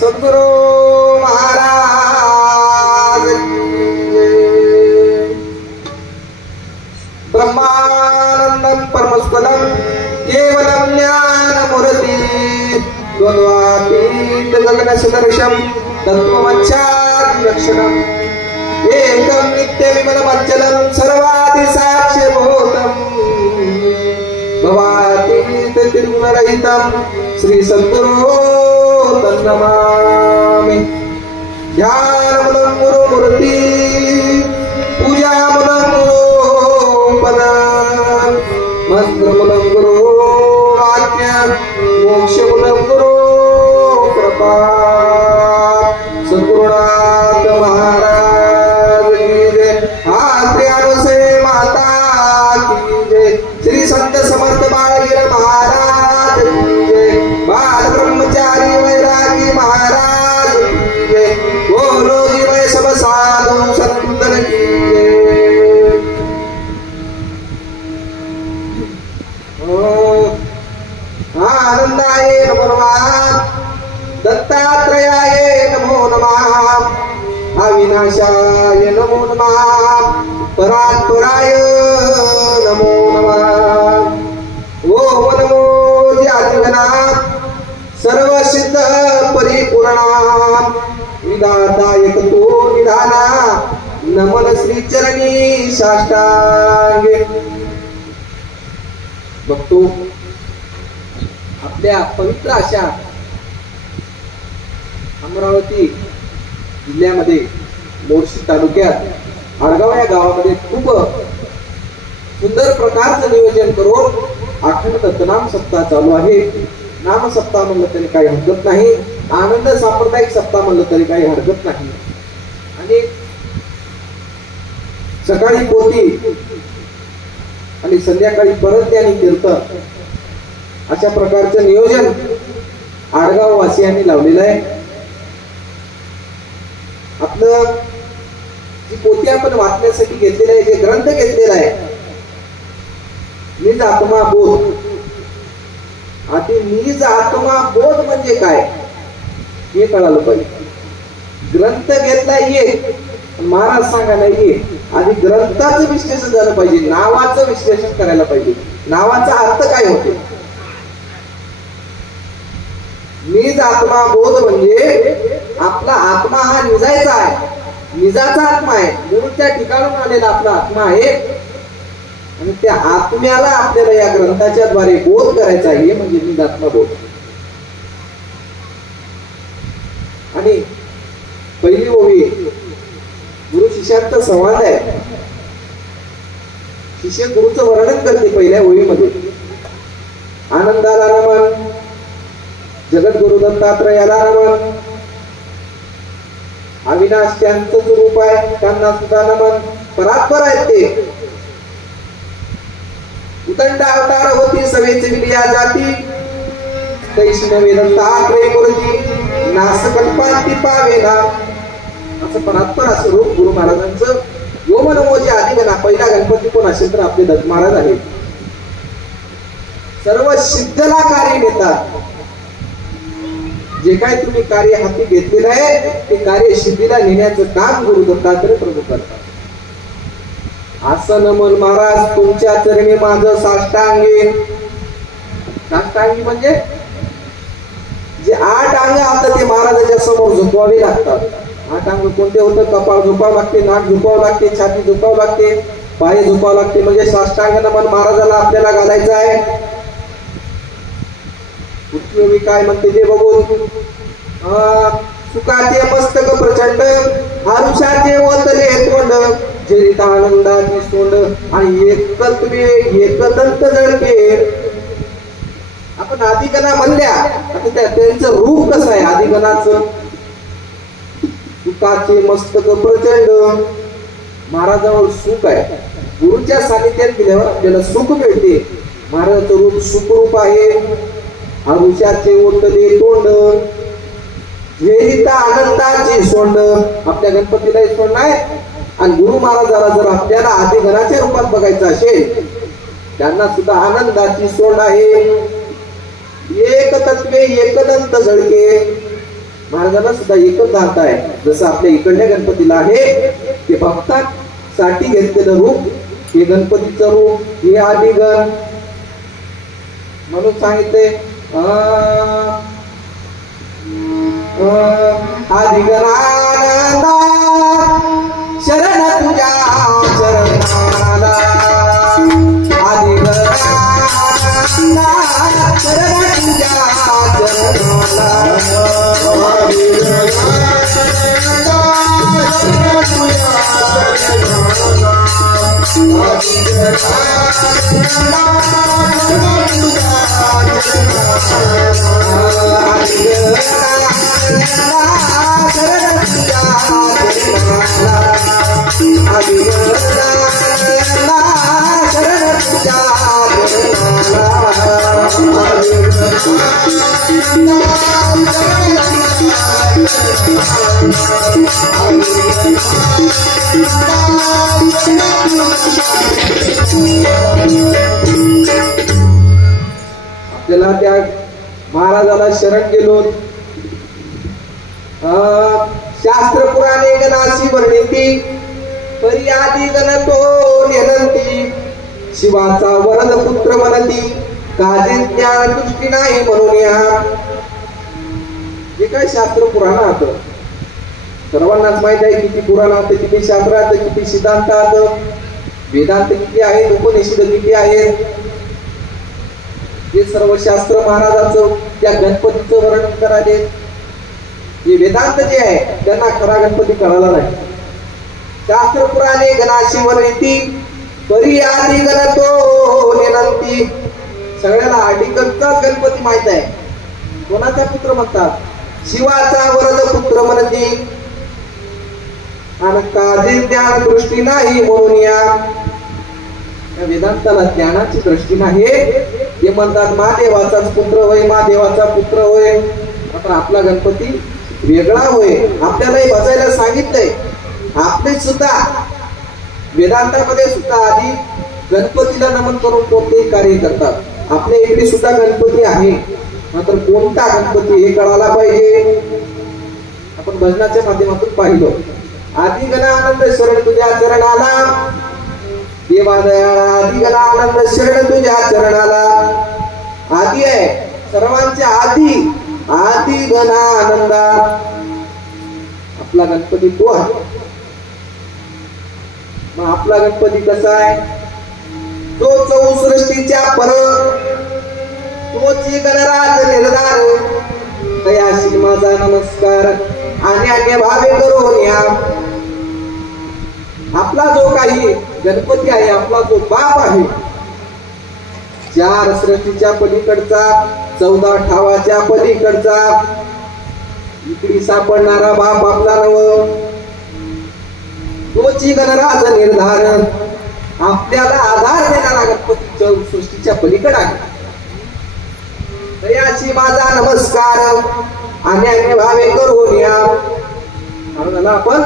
सद्गुरु महाराज ब्रह्मानंदं परमस्पदं केवलं ज्ञानमूर्ति द्वन्द्वातीत गगनसदृशं तत्त्वमच्छादिलक्षणम् एकं नित्यविमलमज्जलं सर्वादिसाक्ष्यभूतं भवातीत त्रिगुणरहितं श्री सद्गुरु तन्नमामि। ध्यानमूलं गुरुमूर्ति पूजामूलं गुरुपदम् कृपा सद्गुरुनाथ महाराज की जय। आत्र्यानुसे माता की जय। श्री संत समर्थ बाळगीर महाराज की जय। बाल ब्रह्मचारी वैरागी महाराज की जय। बोलो जी वै सब साधु संतन की जय। आनंदाय नमो नमः। दत्तात्रयाय नमो नमः। अविनाशाय नमो नमः। परात्पराय नमो नमः। ओम नमो ध्यानगणात् सर्व सिद्ध परिपूर्णा विधातायक तो निधाना नमन श्री चरणी साष्टांगे। बघतो आपल्या पवित्र अशा अमरावती जिल्ह्यामध्ये मोर्शी तालुक्यात आडगाव या गावामध्ये खूप सुंदर प्रकारचं नियोजन करून अखंड दत्तनाम सप्ताह चालू आहे। नाम सप्ताह म्हणलं तरी काही हरकत नाही, आनंद सांप्रदायिक सप्ताह म्हणलं तरी काही हरकत नाही। आणि सकाळी पोथी आणि संध्याकाळी परत आणि कीर्तन अशा प्रकारचं नियोजन आडगाव वासियांनी लावलेलं आहे। आपलं जी पोथी आपण वाचण्यासाठी घेतलेलं आहे, जे ग्रंथ घेतलेला आहे निज आत्मा बोध। आधी निज आत्मा बोध म्हणजे काय हे कळालं पाहिजे। ग्रंथ घेतला एक, महाराज सांगायला एक, आधी ग्रंथाचं विश्लेषण झालं पाहिजे, नावाचं विश्लेषण करायला पाहिजे। नावाचा अर्थ काय होते? निज आत्मा बोध म्हणजे आपला आत्मा हा निजायचा आहे, निजाचा आत्मा आहे, म्हणून त्या ठिकाणून आलेला आपला आत्मा आहे। आणि त्या आत्म्याला आपल्याला या ग्रंथाच्या द्वारे बोध करायचा आहे, म्हणजे निज आत्मा बोध। आणि पहिली ओवी गुरु शिष्यांचा संवाद आहे। शिष्य गुरुचं वर्णन करते पहिल्या ओळीमध्ये। आनंदाला नमन, जगद्गुरु दत्तात्रयाला नमन, अविनाश त्यांचं रूप आहे त्यांना सुद्धा नमन, परात्पर आहेत ते। उदंड अवतार होती सवेचे विलिया जाती, तैशी नवे दत्तात्रय मूर्ती, नासकल्पांती पावेना। असं परात्पर असं रूप गुरु महाराजांचं। ओम नमोचे आदिगणा पहिला गणपती कोण असेल तर आपले दत्त महाराज आहेत। सर्व सिद्धला कार्य घेतात। जे काय तुम्ही कार्य हाती घेतलेलं आहे ते कार्य सिद्धीला नेण्याचं काम गुरु दत्तात्रय प्रभू करतात। असं नमन महाराज तुमच्या चरणी माझं साष्टांगी। साष्टांगी म्हणजे जे 8 अंग असतात ते महाराजाच्या समोर झुकवावे लागतात। 8 अंग कोणते होतं? कपाळ झुकावं लागते, नाक झुकावं लागते, छाती झुकावं लागते, पाय झुकावं लागते, म्हणजे साष्टांग नमन महाराजाला आपल्याला घालायचं आहे। पुढची काय म्हणते ते बघू। सुखाचे मस्तक प्रचंड, आरुषाचे ओतले तोंड, जरिता आनंदाची सोंड, आणि एकत्वे एकदंत जळके। आपण आदिगणा म्हणल्या, आता त्यांचं रूप कसं आहे आदिगणाचं? सुखाचे मस्तक प्रचंड, महाराजावर सुख आहे। गुरुच्या सानिध्यात गेल्यावर आपल्याला सुख मिळते। महाराजाचं रूप सुखरूप आहे। आरुषाचे ओतले तोंड, जरिता आनंदाची सोंड, आपल्या गणपतीला सोंड आहे। आणि गुरु महाराजाला जर आपल्याला आदिगणाच्या रूपात बघायचं असेल, त्यांना सुद्धा आनंदाची सोंड आहे। एक तत्वे एकदंत जळके, महाराजांना सुद्धा एकच दात आहे। जसं आपल्या इकडल्या गणपतीला आहे ते भक्तांसाठी घेतलेलं रूप, हे गणपतीचं रूप, हे आदिगण म्हणून सांगितले। आदिगणानंदा शरण तुझ्या चरणाला, आदिगणानंदा शरण तुझ्या चरणाला, आदिगणानंदा आपल्याला त्या महाराजाला शरण गेलो. शास्त्र पुराणे गणाशी वर्णिती परी आदी गणतो नेनंती शिवाचा वरद पुत्र म्हणती काजे ज्ञान दृष्टी नाही म्हणून या. जे काय शास्त्र पुराणात सर्वांनाच माहित आहे किती पुराणात, किती शास्त्रात, किती सिद्धांतात, वेदांत किती आहेत, उपनिषद किती आहेत. हे सर्व शास्त्र महाराजाचं त्या गणपतीचं वर्णन करायले. हे वेदांत जे आहे त्यांना खरा गणपती कळाला नाही. शास्त्र पुराणे गणाशी वर्णिती परी आदी गणतो नेनंती. सगळ्याला आदिगणचा गणपती माहित आहे. कोणाचा पुत्र म्हणतात? शिवाचा वरद पुत्र म्हणती आणि काजे ज्ञान दृष्टी नाही म्हणून या. वेदांताला ज्ञानाची दृष्टी नाही हे म्हणतात. महादेवाचाच पुत्र होय, महादेवाचा पुत्र होय. मात्र आपला गणपती वेगळा होय. आपल्यालाही बसायला सांगितलंय. आपले सुद्धा वेदांतामध्ये सुद्धा आधी गणपतीला नमन करून कोणतेही कार्य करतात. आपल्या इकडे सुद्धा गणपती आहे, मात्र कोणता गणपती हे कळायला पाहिजे. आपण भजनाच्या माध्यमातून पाहिलो. आदी गणा आनंद शरण तुझ्या चरणाला देवा दयाळा, आदी गणा आनंद शरण तुझ्या चरणाला. आदी आहे सर्वांचे आदी, आदी गणा आनंदा. आपला गणपती तो आहे. मग आपला गणपती कसा आहे? तो चौसृष्टीच्या पर, तोची गणराज निर्धार. तयाशी माझा नमस्कार आणि अन्य भावे करून या. आपला जो काही गणपती आहे, आपला जो बाप आहे, 4 सृष्टीच्या पलीकडचा, 14 ठावाच्या पलीकडचा इकडे सापडणारा बाप आपला नव. तोची गणराज निर्धार. आपल्याला आधार देणारा गणपती सृष्टीच्या पलीकडे आहे. तयाची माझा नमस्कार आणि अन्य भावे करून या. म्हणून आपण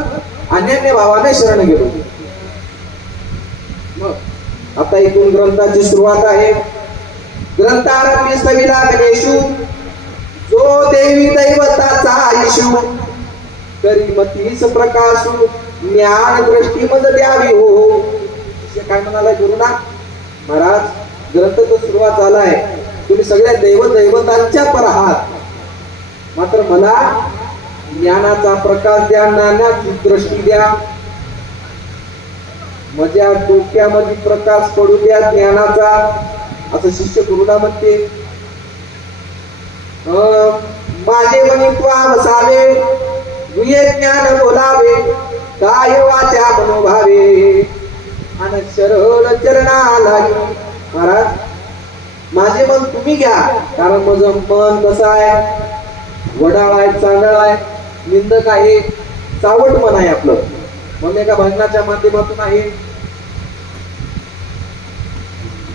अन्य भावाने शरण गेलो. मग आता इथून ग्रंथाची सुरुवात आहे. ग्रंथारंभी सविला गणेशू जो देवी दैवताचा आयुष्यू तरी मतीस प्रकाशू ज्ञान दृष्टी मज द्यावी हो. काय म्हणाला गुरुना महाराज? ग्रंथ तो सुरुवात झालाय. तुम्ही सगळ्या दैवतांच्या पर आहात, मात्र मला ज्ञानाचा प्रकाश द्या, ज्ञानाची दृष्टी द्या. माझ्या डोक्यामध्ये प्रकाश पडू द्या ज्ञानाचा, असं शिष्य गुरुना म्हणते. माझे मनी त्वा वसावे, गुहे ज्ञान बोलावे, काय वाचा मनोभावे आणि शरण चरणा लागी. महाराज माझे मन तुम्ही घ्या, कारण माझं मन कसं आहे? वडाळ आहे, चांदळ आहे, निंदक आहे, चावट मन आहे आपलं. मन एका भजनाच्या माध्यमातून आहे.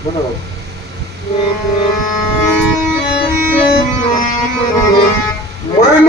बरोबर. मन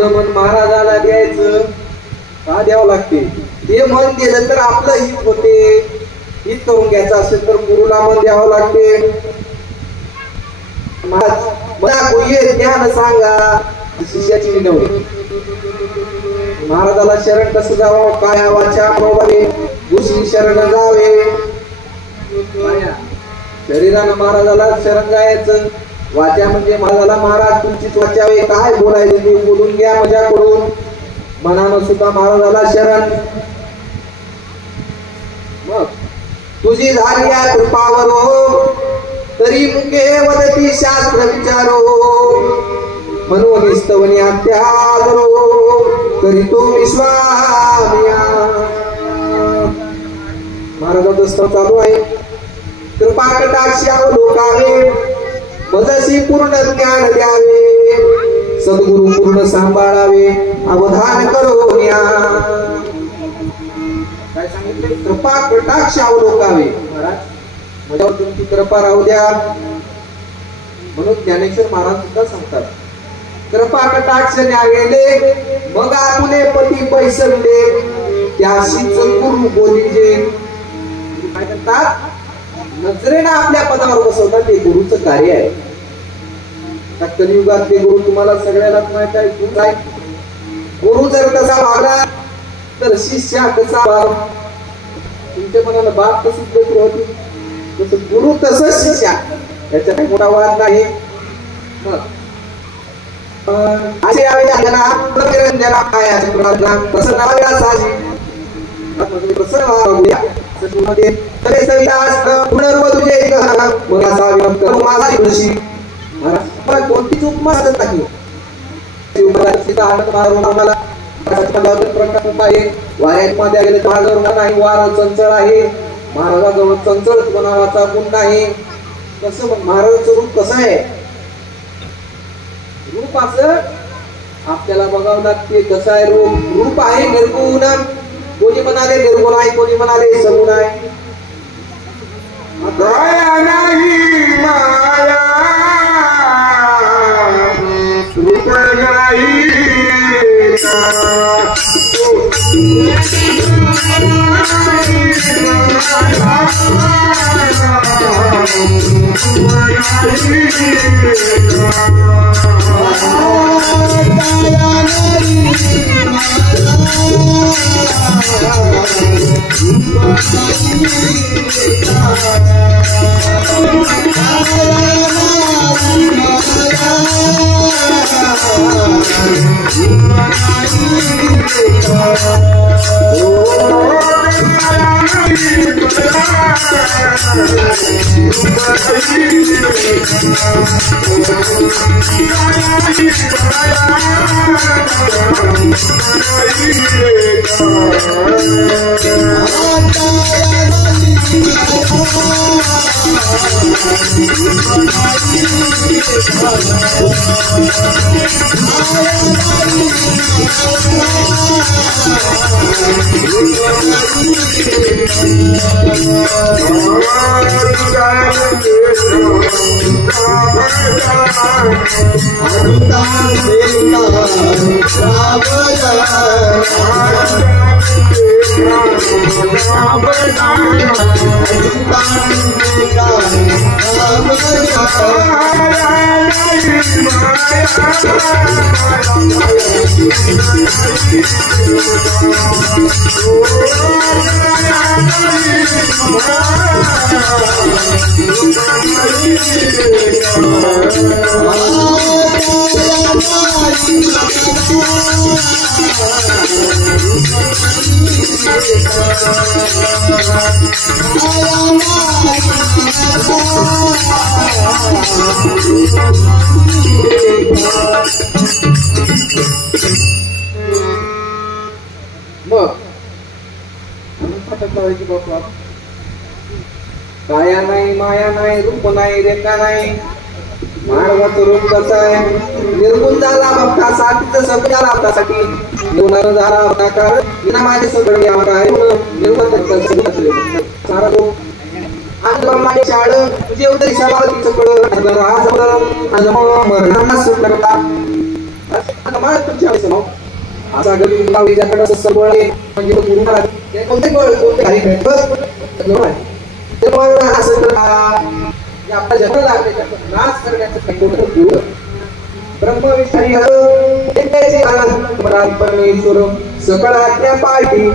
आपलं मन महाराजाला द्यायचं. का द्यावं लागते? ते मन दिलं तर आपलं हित होते. हित करून घ्यायचं असेल तर गुरुला मन द्यावं लागते. मला कोणी ज्ञान सांगा, शिष्याची विनवणी. महाराजाला शरण कसं जावं? काय वाचा प्रभावे गुशी शरण जावे. शरीरानं महाराजाला शरण जायचं. वाचा म्हणजे महाराजाला महाराज तुमचीच वाचावे. काय बोलायचं ते बोलून घ्या मजा करून. मनानं सुद्धा महाराजाला शरण. मग तुझी झाली कृपावरो तरी मुखे वदती शास्त्र विचारो. म्हणून स्तवनी अत्यादरो करीतो विश्वामिया. महाराजाचं स्तव चालू आहे. कृपा कटाक्षी अवलोकावे मजसी पूर्ण ज्ञान द्यावे. सद्गुरु पूर्ण सांभाळावे अवधान करो. काय सांगितले? कृपा कटाक्ष अवलोकावे. महाराज माझ्यावर तुमची कृपा राहू द्या. म्हणून ज्ञानेश्वर महाराज सुद्धा सांगतात कृपा कटाक्ष न्यावेले मग आपले पती पैसले त्याशीच गुरु बोलिजे. काय करतात? नजरेनं आपल्या पदावर बसवतात. ते गुरुचं कार्य आहे. त्या कलियुगातले गुरु तुम्हाला सगळ्यालाच माहित आहे. गुरु जर तसा वागला तर शिष्या कसा वाग. तुमच्या मनाला बाप तशीच लेकरं होती, तसं गुरु तसंच शिष्या. याचा काही मोठा वाद नाही. असे कोणतीच उपमा नाही. वाऱ्यामध्ये गेले महाराजांवर नाही. वार चंचल आहे. महाराजाजवळ चंचल नावाचा गुण नाही. कसं मग महाराजांचं रूप कसं आहे? रूप असं आपल्याला बघावं लागते. कसं आहे रूप? रूप आहे निर्गुण. कोणी म्हणाले निर्गुण आहे, कोणी म्हणाले सगुण आहे. दया नाही माया रूप नाही काया नाही, माया नाही, रूप नाही, रेखा नाही. महाराजाचं रूप कसं आहे? निर्गुण झाला भक्ता साठीच सगळं झाला आपल्यासाठी. निर्गुण झाला भक्ता कारण विना माझे सगळे आहे. निर्गुण सारा रूप आज ब्रह्माने शाळ तुझे उदरी सभावतीचं कळ आज मरणांना सुट करता. कमाल तुमच्या समोर असा गरीब लावलीच्याकडे सबळ आहे म्हणजे तो गुरु महाराज ते कोणते काही भेटत ते पण असं करा आपल्या जन्म लागले त्याचा नाश करण्याचं काही मोठं गुरु ब्रह्मविषयी त्याचे आनंद परमेश्वर सकळ आज्ञा पाळली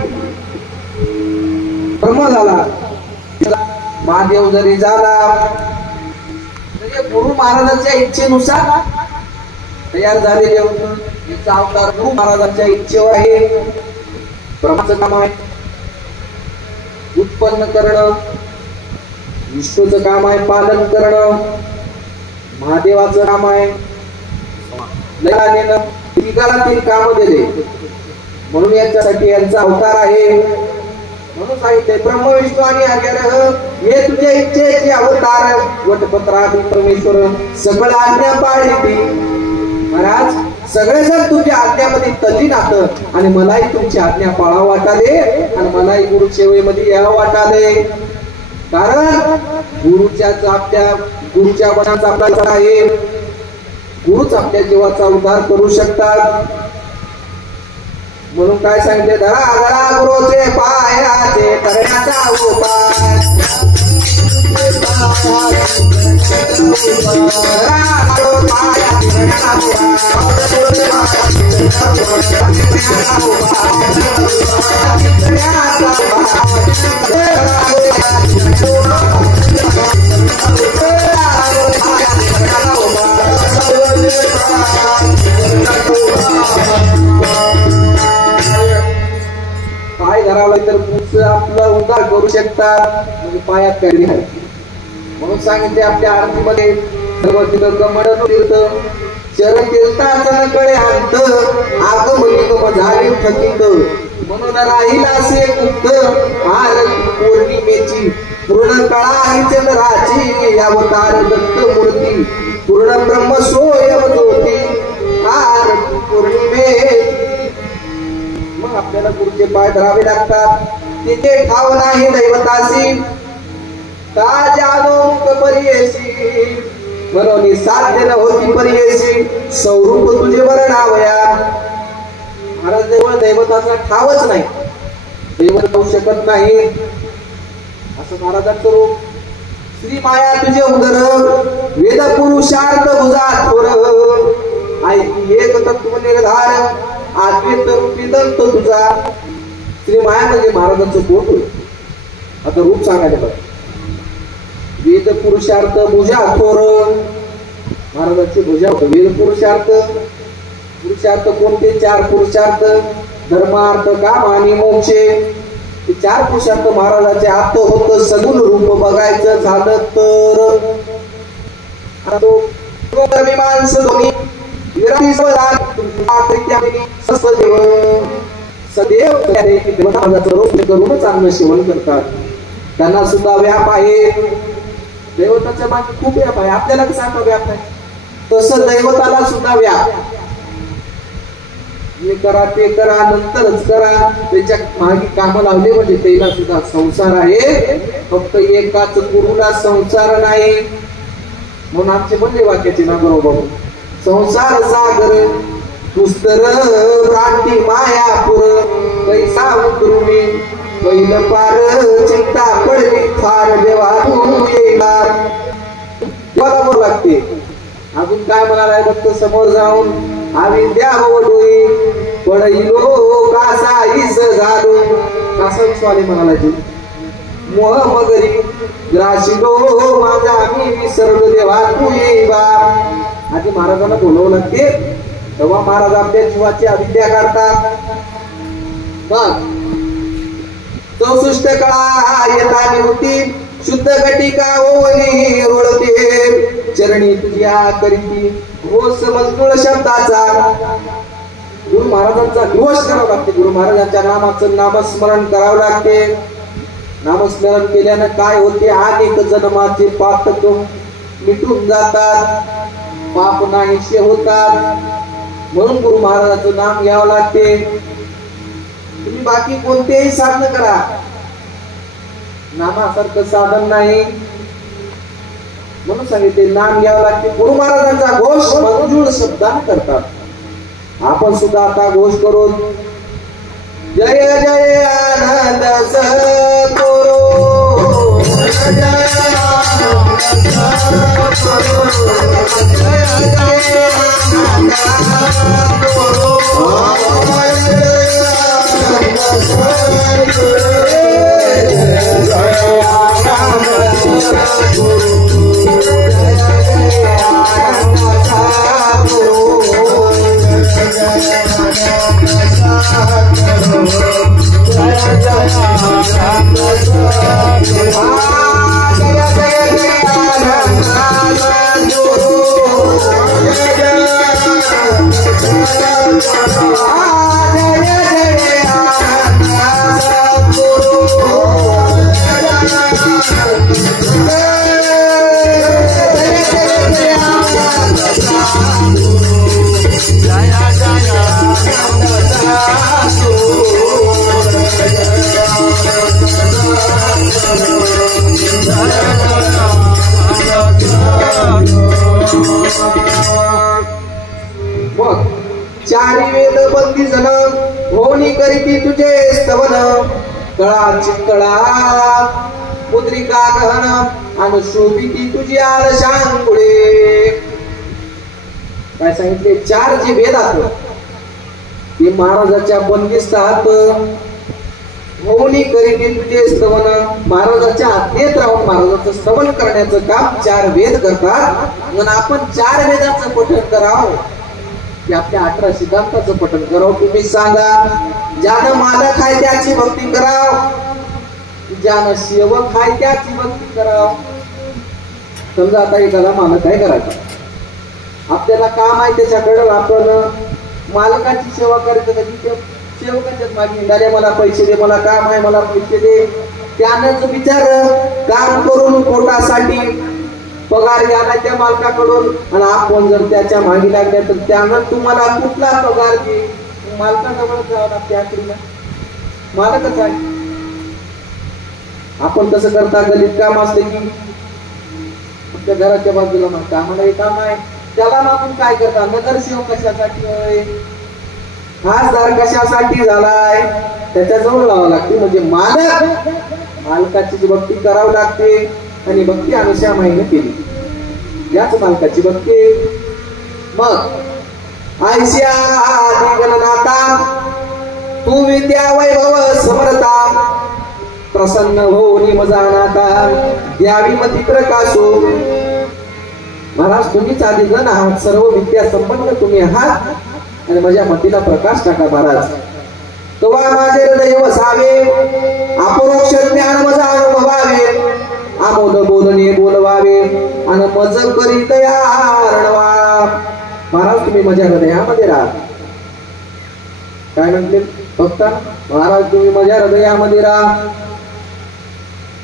ब्रह्म झाला महादेव जरी झाला तरी गुरु महाराजांच्या इच्छेनुसार तयार झालेले होतं याचा अवतार गुरु महाराजांच्या इच्छेवर आहे ब्रह्माचं काम आहे उत्पन्न करणं विष्णूचं काम आहे पालन करणं महादेवाचं काम आहे लयानेनं तिघाला तीन काम दिले म्हणून याच्यासाठी यांचा अवतार आहे म्हणून सांगितले ब्रह्म विष्णू आणि हरिहर हे तुझ्या इच्छेचे अवतार वटपत्रात परमेश्वर सगळ आज्ञा पाळली महाराज सगळेजण तुमच्या आज्ञामध्ये तल्लीन आहात आणि मलाही तुमची आज्ञा पाळा वाटाले आणि मलाही गुरुसेवेमध्ये यावं वाटाले कारण गुरुच्या वनाचा आपला आहे गुरुच आपल्या जीवाचा उद्धार करू शकतात म्हणून काय सांगितले धरा धरा गुरुचे पायाचे करण्याचा उपाय पाय धरावला तर पुढचं आपला उद्धार करू शकतात म्हणजे पायात काही आहे म्हणून सांगितले आपल्या आरतीमध्ये सर्व तिथं कमळ तीर्थ चरण तीर्थाचन कडे अंत आगमनी गम झाले थकित म्हणून राहील असे गुप्त आरती पौर्णिमेची पूर्ण कळा चंद्राची अवतार दत्त मूर्ती पूर्ण ब्रह्म सोयम ज्योती आरती पौर्णिमे मग आपल्याला गुरुचे पाय धरावे लागतात तिथे ठाव नाही दैवतासी का जानो मुख परियेसी म्हणून साध्य न होती परियेसी स्वरूप तुझे वर्णावया महाराज देवळ दैवताचा ठावच नाही दैवत होऊ शकत नाही असं महाराजांचं रूप श्री माया तुझे उदर वेद पुरुषार्थ भुजा थोर एक तत्व निर्धार आद्वित रूपी दंत तुझा श्री माया म्हणजे महाराजांचं पोट आता रूप सांगायला बघ वेद पुरुषार्थ भुजा थोर महाराजांची भुजा होत वेद पुरुषार्थ कोणते चार पुरुषार्थ धर्मार्थ काम आणि मोक्षे ते चार पुरुषार्थ महाराजांचे हात होत सगुण रूप बघायचं झालं तर माणसं दोन्ही सदैव करून चांगलं सेवन करतात त्यांना सुद्धा व्याप आहे दैवताच्या मागे खूप व्याप आहे आपल्याला कसा व्याप आहे तसं दैवताला सुद्धा व्याप हे करा ते करा नंतरच करा त्याच्या मागे काम लावले म्हणजे त्याला सुद्धा संसार आहे फक्त एकाच गुरुला संसार नाही म्हणून आमचे म्हणले वाक्याचे ना बरोबर संसार सागर पुस्तर भ्रांती मायापुर कैसा उतरुणे पहिलं पार चिंता पडली फार देवा तू येणार बरोबर लागते अजून काय म्हणालाय फक्त समोर जाऊन आम्ही द्या डोई पडईलो कासा इस झालो कासा स्वाली म्हणालायची मोह मगरी ग्राशिलो माझा मी विसरलो देवा तू येईबा आधी महाराजांना बोलवलं लागते तेव्हा महाराज आपल्या जीवाची अविद्या काढतात मग 64 कळा येता निवृत्ती शुद्ध घटिका ओवली रोळते चरणी तुझ्या करीती घोष मंजुळ शब्दाचा गुरु महाराजांचा घोष करावा लागते गुरु महाराजांच्या नामाचं नामस्मरण करावं लागते नामस्मरण केल्यानं काय होते अनेक जन्माचे पातक मिटून जातात पाप नाहीसे होतात म्हणून गुरु महाराजांचं नाम घ्यावं लागते तुम्ही बाकी कोणतेही साधन करा नामासारखं साधन नाही म्हणून सांगितले नाम घ्यावं लागते गुरु महाराजांचा घोष मंजूळ शब्दाने करतात आपण सुद्धा आता घोष करू, जय जय आनंद सद्गुरु, जय जय आनंद सद्गुरु, जय जय आनंद सद्गुरु, जय आनंद सद्गुरु, जय आनंद सद्गुरु, जय जय आनंद सद्गुरु, मग चारी वेद बंदी जन होनी करीती तुझे स्तवन, कळा चित्तळा मुद्रिका गहन आणि शोभिती तुझी आलशांकुळे. काय सांगितले? चार जे वेद आहेत ते महाराजाच्या बंदिस्तात होनी करीती तुझे स्तवन, महाराजाच्या आज्ञेत राहून महाराजाचं स्तवन करण्याचं काम चार वेद करतात. म्हणून आपण चार वेदाचं पठण करावं, की आपल्या 18 सिद्धांताचं पठण करावं. तुम्ही सांगा, ज्यानं मालक आहे त्याची भक्ती कराव, ज्यानं सेवक आहे त्याची भक्ती कराव. समजा आता एखादा मालक आहे करायचा, आपल्याला काम आहे त्याच्याकडे, आपण मालकाची सेवा करायचं कधी सेवकाच्याच मागे हिंडाले, मला पैसे दे, मला काम आहे, मला पैसे दे. त्यानंच विचार काम करून पोटासाठी पगार घ्यायला त्या मालकाकडून, आणि आपण जर त्याच्या मागे लागल्या तर त्यानं तुम्हाला कुठला पगार दे? मालकाजवळ जावं लागते, आखरीला मालकच आहे. आपण तसं करता, गलीत काम असले की आपल्या घराच्या बाजूला म्हणता आम्हाला हे काम आहे, त्याला आपण काय करता? नगरसेवक कशासाठी होय, खासदार कशासाठी झालाय, त्याच्याजवळ लावावं लागते. म्हणजे मालकाची भक्ती करावी लागते, आणि भक्ती अनुष्या माईने केली, याच मालकाची भक्ती. मग ऐश्या गणनाता तू विद्या वैभव समरता, प्रसन्न होऊन मजानाता द्यावी मती प्रकाशो. महाराज तुम्हीच आदिगण आहात, सर्व विद्या संपन्न तुम्ही आहात, आणि माझ्या मतीला प्रकाश टाका महाराज. तेव्हा माझे हृदय वसावे, अपरोक्ष ज्ञान मजा अनुभवावे, आमोद बोलणे बोलवावे, आणि मज करीत रणवा. महाराज तुम्ही माझ्या हृदयामध्ये राहा. काय म्हणते फक्त? महाराज तुम्ही माझ्या हृदयामध्ये राहा.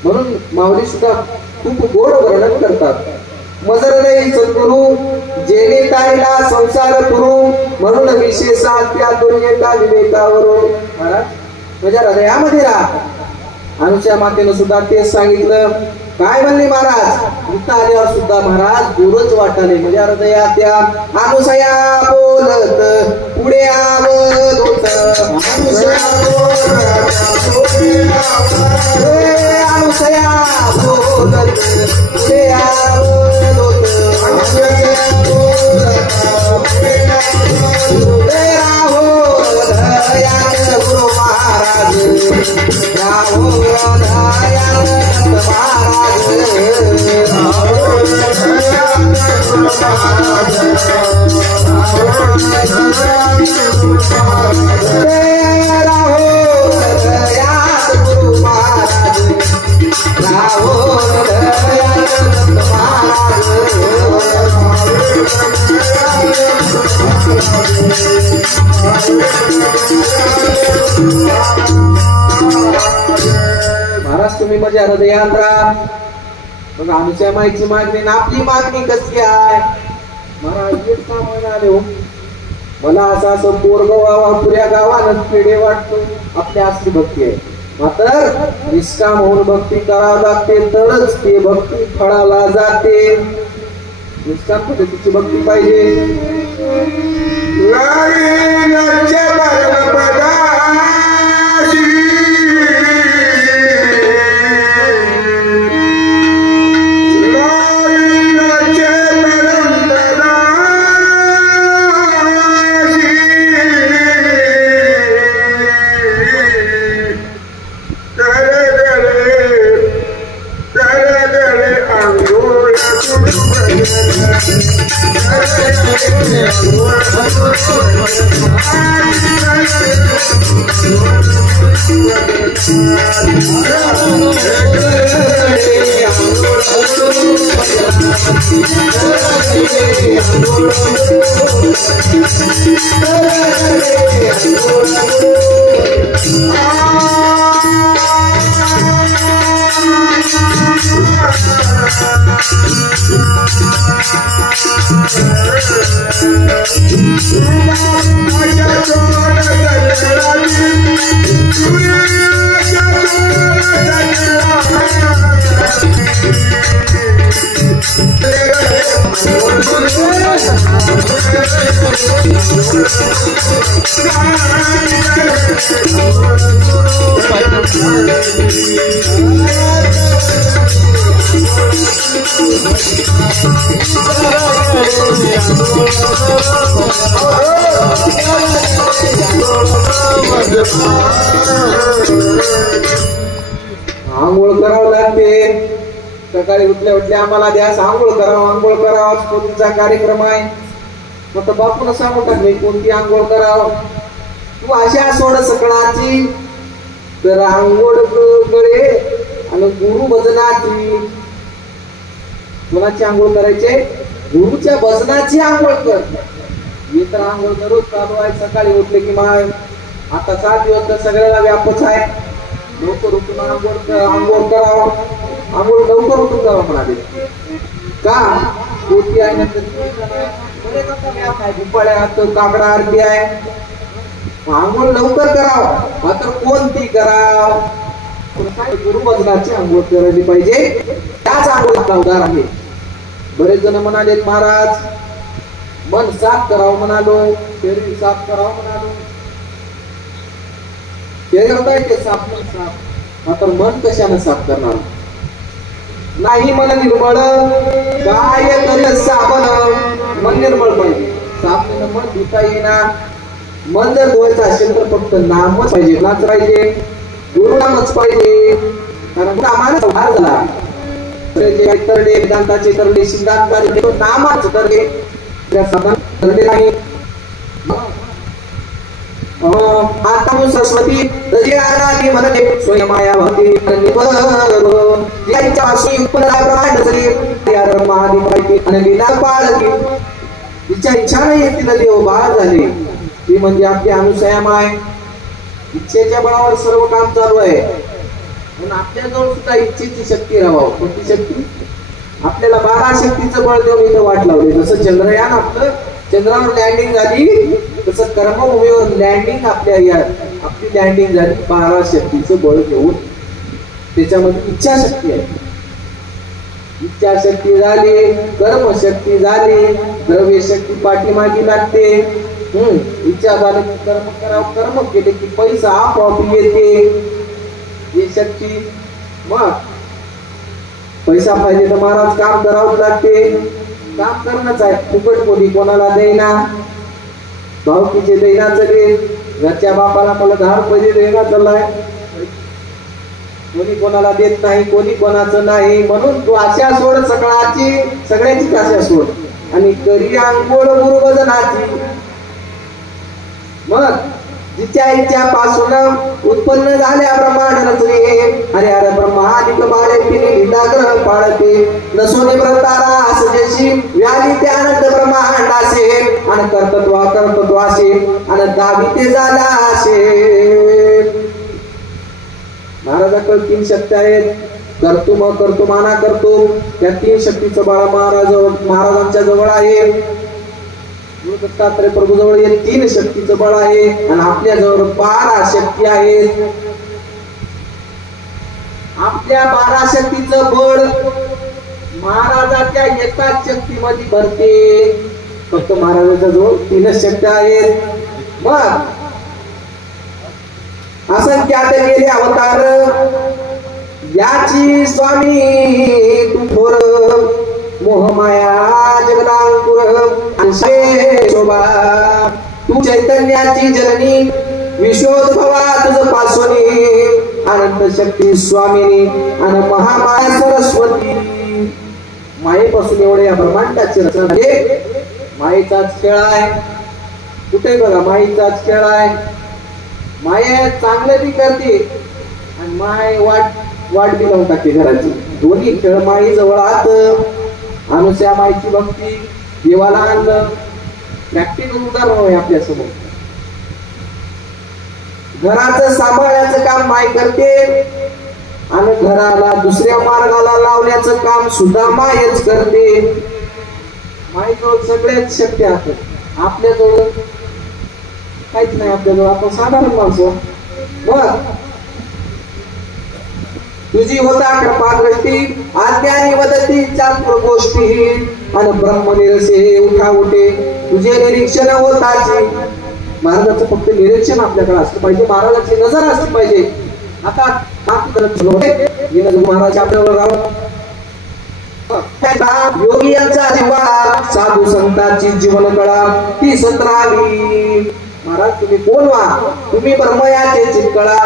म्हणून माऊली सुद्धा खूप गोड वर्णन करतात. मज हृदय सद्गुरु जेणे ताईला संसार करू, म्हणून विशेषा त्या दुर्येका विवेकावरून. महाराज माझ्या हृदयामध्ये राहा. अनुच्या मातेनं सुद्धा तेच सांगितलं. काय म्हणले महाराज? इथं आल्यावर सुद्धा महाराज गोरच वाटाले माझ्या हृदयात त्या. अनुसया बोलत पुढे आवत होत, अनुसया बोलत पुढे आवत राहो दयाल गुरु महाराज, राहो दयाल महाराज, राहो दयाल गुरु महाराज, राहो दयाल गुरु महाराज, राहो दयाल महाराज. महाराज तुम्ही माझ्या हृदयात राहा. मग आमच्या माईची मागणी ना आपली मागणी कशी आहे? महाराज हेच का म्हणाले हो, मला असं पोरगाव व्हावा, पुऱ्या गावानं पेढे वाटतो, आपल्या असली भक्ती आहे. मात्र निष्काम होऊन भक्ती करावं लागते, तरच ते भक्ती फळाला जाते. निष्काम पद्धतीची भक्ती पाहिजे. लावीनचे परमपदासी लावीनचे आंघोळ करावं लागते. सकाळी उठल्या उठल्या आम्हाला द्या आंघोळ करावं, आंघोळ करावं. स्फूर्तीचा कार्यक्रम आहे. मग बापून सांगून टाकले कोणती आंघोळ करावं. तू अशा सोड सकळाची तर आंघोळ कडे आणि गुरु भजनाची. कोणाची आंघोळ करायचे? गुरुच्या भजनाची आंघोळ कर. मी तर आंघोळ दररोज चालू आहे. सकाळी उठले की मग आता 7 दिवस तर सगळ्याला व्यापच आहे. लवकर उठून आंघोळ करावं. आंघोळ लवकर उठून करावं म्हणाले. का? कोणती आहे ना भुपाळ्यात काकडा आरती आहे. आंघोळ लवकर करावं. मात्र कोणती कराव? गुरु भजनाची आंघोळ करायची पाहिजे. त्याच आंघोळीचा उद्गार आहे. बरेच जण म्हणाले महाराज मन साफ करावं म्हणालो, शरीर साफ करावं म्हणालो. शरीर ते साफ मन साफ, मात्र मन कशाने साफ करणार? नाही मन निर्मळ काय कर साबण. मन निर्मळ पाहिजे. साफ मन धुता येणार. मन जर धुवायचं असेल तर फक्त नामच पाहिजे. नाच पाहिजे, गुरु नामच पाहिजे. कारण आम्हाला भार झाला तरडे वेदांताचे तरडे सिद्धांताचे नामाच तरडे तरडे नाही. आता सरस्वती तरी आराधी म्हणते स्वयं मायावती ज्यांच्या अशी प्रमाण झाली त्या ब्रह्मादी माहिती आणि लीला पाळली. तिच्या इच्छाने तिला देव बाळ झाले. ती म्हणजे आपली अनुसया माय. इच्छेच्या बळावर सर्व काम चालू आहे. म्हणून आपल्याजवळ सुद्धा इच्छेची शक्ती राहावं. कोणती शक्ती? आपल्याला 12 शक्तीचं बळ देऊन इथं वाट लावली. जसं चंद्रयान आपलं चंद्रावर लँडिंग झाली तसं कर्मभूमीवर लँडिंग आपली लँडिंग झाली 12 शक्तीचं बळ घेऊन. त्याच्यामध्ये इच्छाशक्ती आहे. इच्छाशक्ती झाली, कर्मशक्ती झाली, द्रव्य शक्ती पाठीमागी लागते. इच्छा झाली की कर्म करावं, कर्म केले की पैसा आपोआप येते. ही शक्ती. मग पैसा पाहिजे तर महाराज काम करावंच लागते. काम करणंच आहे. फुकट कोणी कोणाला देईना. भावकीचे देईना चले. घरच्या बापाला मला 10 रुपये देईना चाललाय. कोणी कोणाला देत नाही, कोणी कोणाचं नाही. म्हणून तू आशा सोड सकाळची, सगळ्याचीच आशा सोड आणि करी आंघोळ गुरु भजनाची. मग जिच्या इच्छापासून उत्पन्न झाल्या ब्रह्मांड रचले. अरे अरे ब्रह्मादिक बाळे तिने लीलाग्रह पाळते. नसोने व्रतारा असजेशी व्याली ते आनंद ब्रह्मांडासे आणि कर्तत्वासे आणि दाविते झाला असे. महाराजाकडे 3 शक्ती आहेत. कर्तुम, कर्तुमाना, कर्तुम. त्या 3 शक्तीचं बाळ महाराजांच्या जवळ आहे. दत्तात्रय प्रभू जवळ 3 शक्तीचं बळ आहे आणि आपल्या जवळ 12 शक्ती आहेत. आपल्या 12 शक्तीचं बळ महाराजाच्या एकाच शक्तीमध्ये भरते. फक्त महाराजांच्या जवळ 3च शक्ती आहेत. मग असंख्यात गेले अवतार याची स्वामी तू थोर मोहमाया जगदांकुर शोभा तू चैतन्याची जननी विश्वोद्भवा तुझ पासोनी अनंत शक्ती स्वामिनी आणि महामाया सरस्वती. मायेपासून एवढे या ब्रह्मांडाची रचना झाली. मायेचाच खेळ आहे. कुठे बघा मायेचाच खेळ आहे. माये चांगलं बी करते आणि माय वाट बी लावून टाकते घराची. दोन्ही खेळ माई जवळ आत. अनुसया माईची भक्ती देवाला आणलं. प्रॅक्टिकल उदाहरण आहे आपल्या समोर. घराचं सांभाळण्याचं काम माय करते आणि घराला दुसऱ्या मार्गाला लावण्याचं काम सुद्धा मायच करते. माईजवळ सगळेच शक्य आहेत. आपल्याजवळ काहीच नाही. आपल्याजवळ आपण साधारण माणसं. मग तुझी होता कृपादृष्टी आज्ञानी वदती चातुर गोष्टी आणि ब्रह्मनिरसे उठा उठे तुझे निरीक्षण होताची. महाराजाचं फक्त निरीक्षण आपल्याकडे असलं पाहिजे. महाराजाची नजर असली पाहिजे. आता महाराज आपल्यावर योगी यांचा जिव्हाळा साधू संतांची जीवन कळा ती 17वी. महाराज तुम्ही कोण व्हा? तुम्ही ब्रह्मयाचे चित्कळा.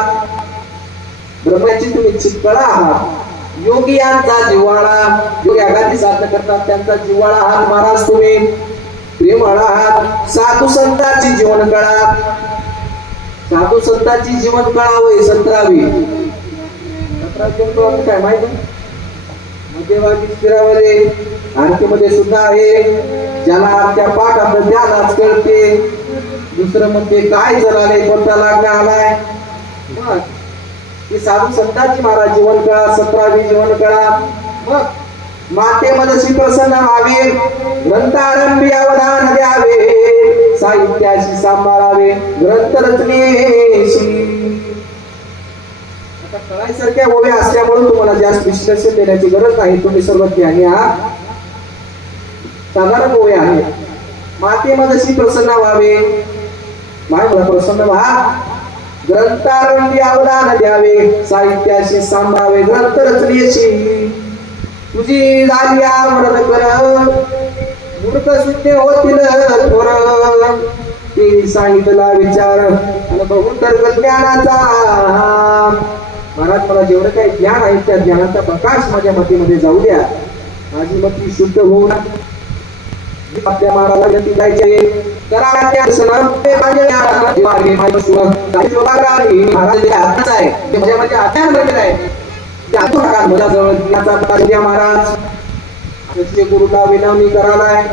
ब्रह्माची तुम्ही चित्कळा आहात. योगी यांचा जिव्हाळा योगी आघाती साध्य करतात त्यांचा जिव्हाळा आहात महाराज तुम्ही. प्रेमळ आहात. साधू संतांची जीवन कळा. साधू संतांची जीवन कळा वय 17वी. 17वी काय माहिती मध्यभागी स्थिरावले आरतीमध्ये सुद्धा आहे. ज्याला त्या पाठ आपलं ध्यानाच करते. दुसरं म्हणते काय जराले कोणता लागला आलाय. मग ही साधू संतांची महाराज जीवन कळा 17वी जीवन कळा. मग माते मनसी प्रसन्न व्हावे ग्रंथारंभी अवधान द्यावे साहित्याशी सांभाळावे ग्रंथ रचनेशी. आता कळायसारख्या ओव्या असल्यामुळे तुम्हाला जास्त विश्लेषण देण्याची गरज नाही. तुम्ही सर्व ज्ञानी आहात. साधारण ओव्या आहेत. माते मनसी प्रसन्न व्हावे माय मला प्रसन्न व्हा. ग्रंथारंभी अवधान द्यावे साहित्याशी सांभाळावे ग्रंथ रचनेशी. तुझी झाली आवडत कर मूर्ख शुद्ध होतील थोर ती सांगितला विचार आणि बहुतर्क ज्ञानाचा. महाराज मला जेवढं काही ज्ञान आहे त्या ज्ञानाचा प्रकाश माझ्या मतीमध्ये जाऊ द्या. माझी मती शुद्ध होऊन आपल्या महाराजाला गती जायचे करा त्या सण ते माझे हातच आहे. माझ्या हातामध्ये आहे. मला जवळ महाराज गुरुला विनवणी करायलाय.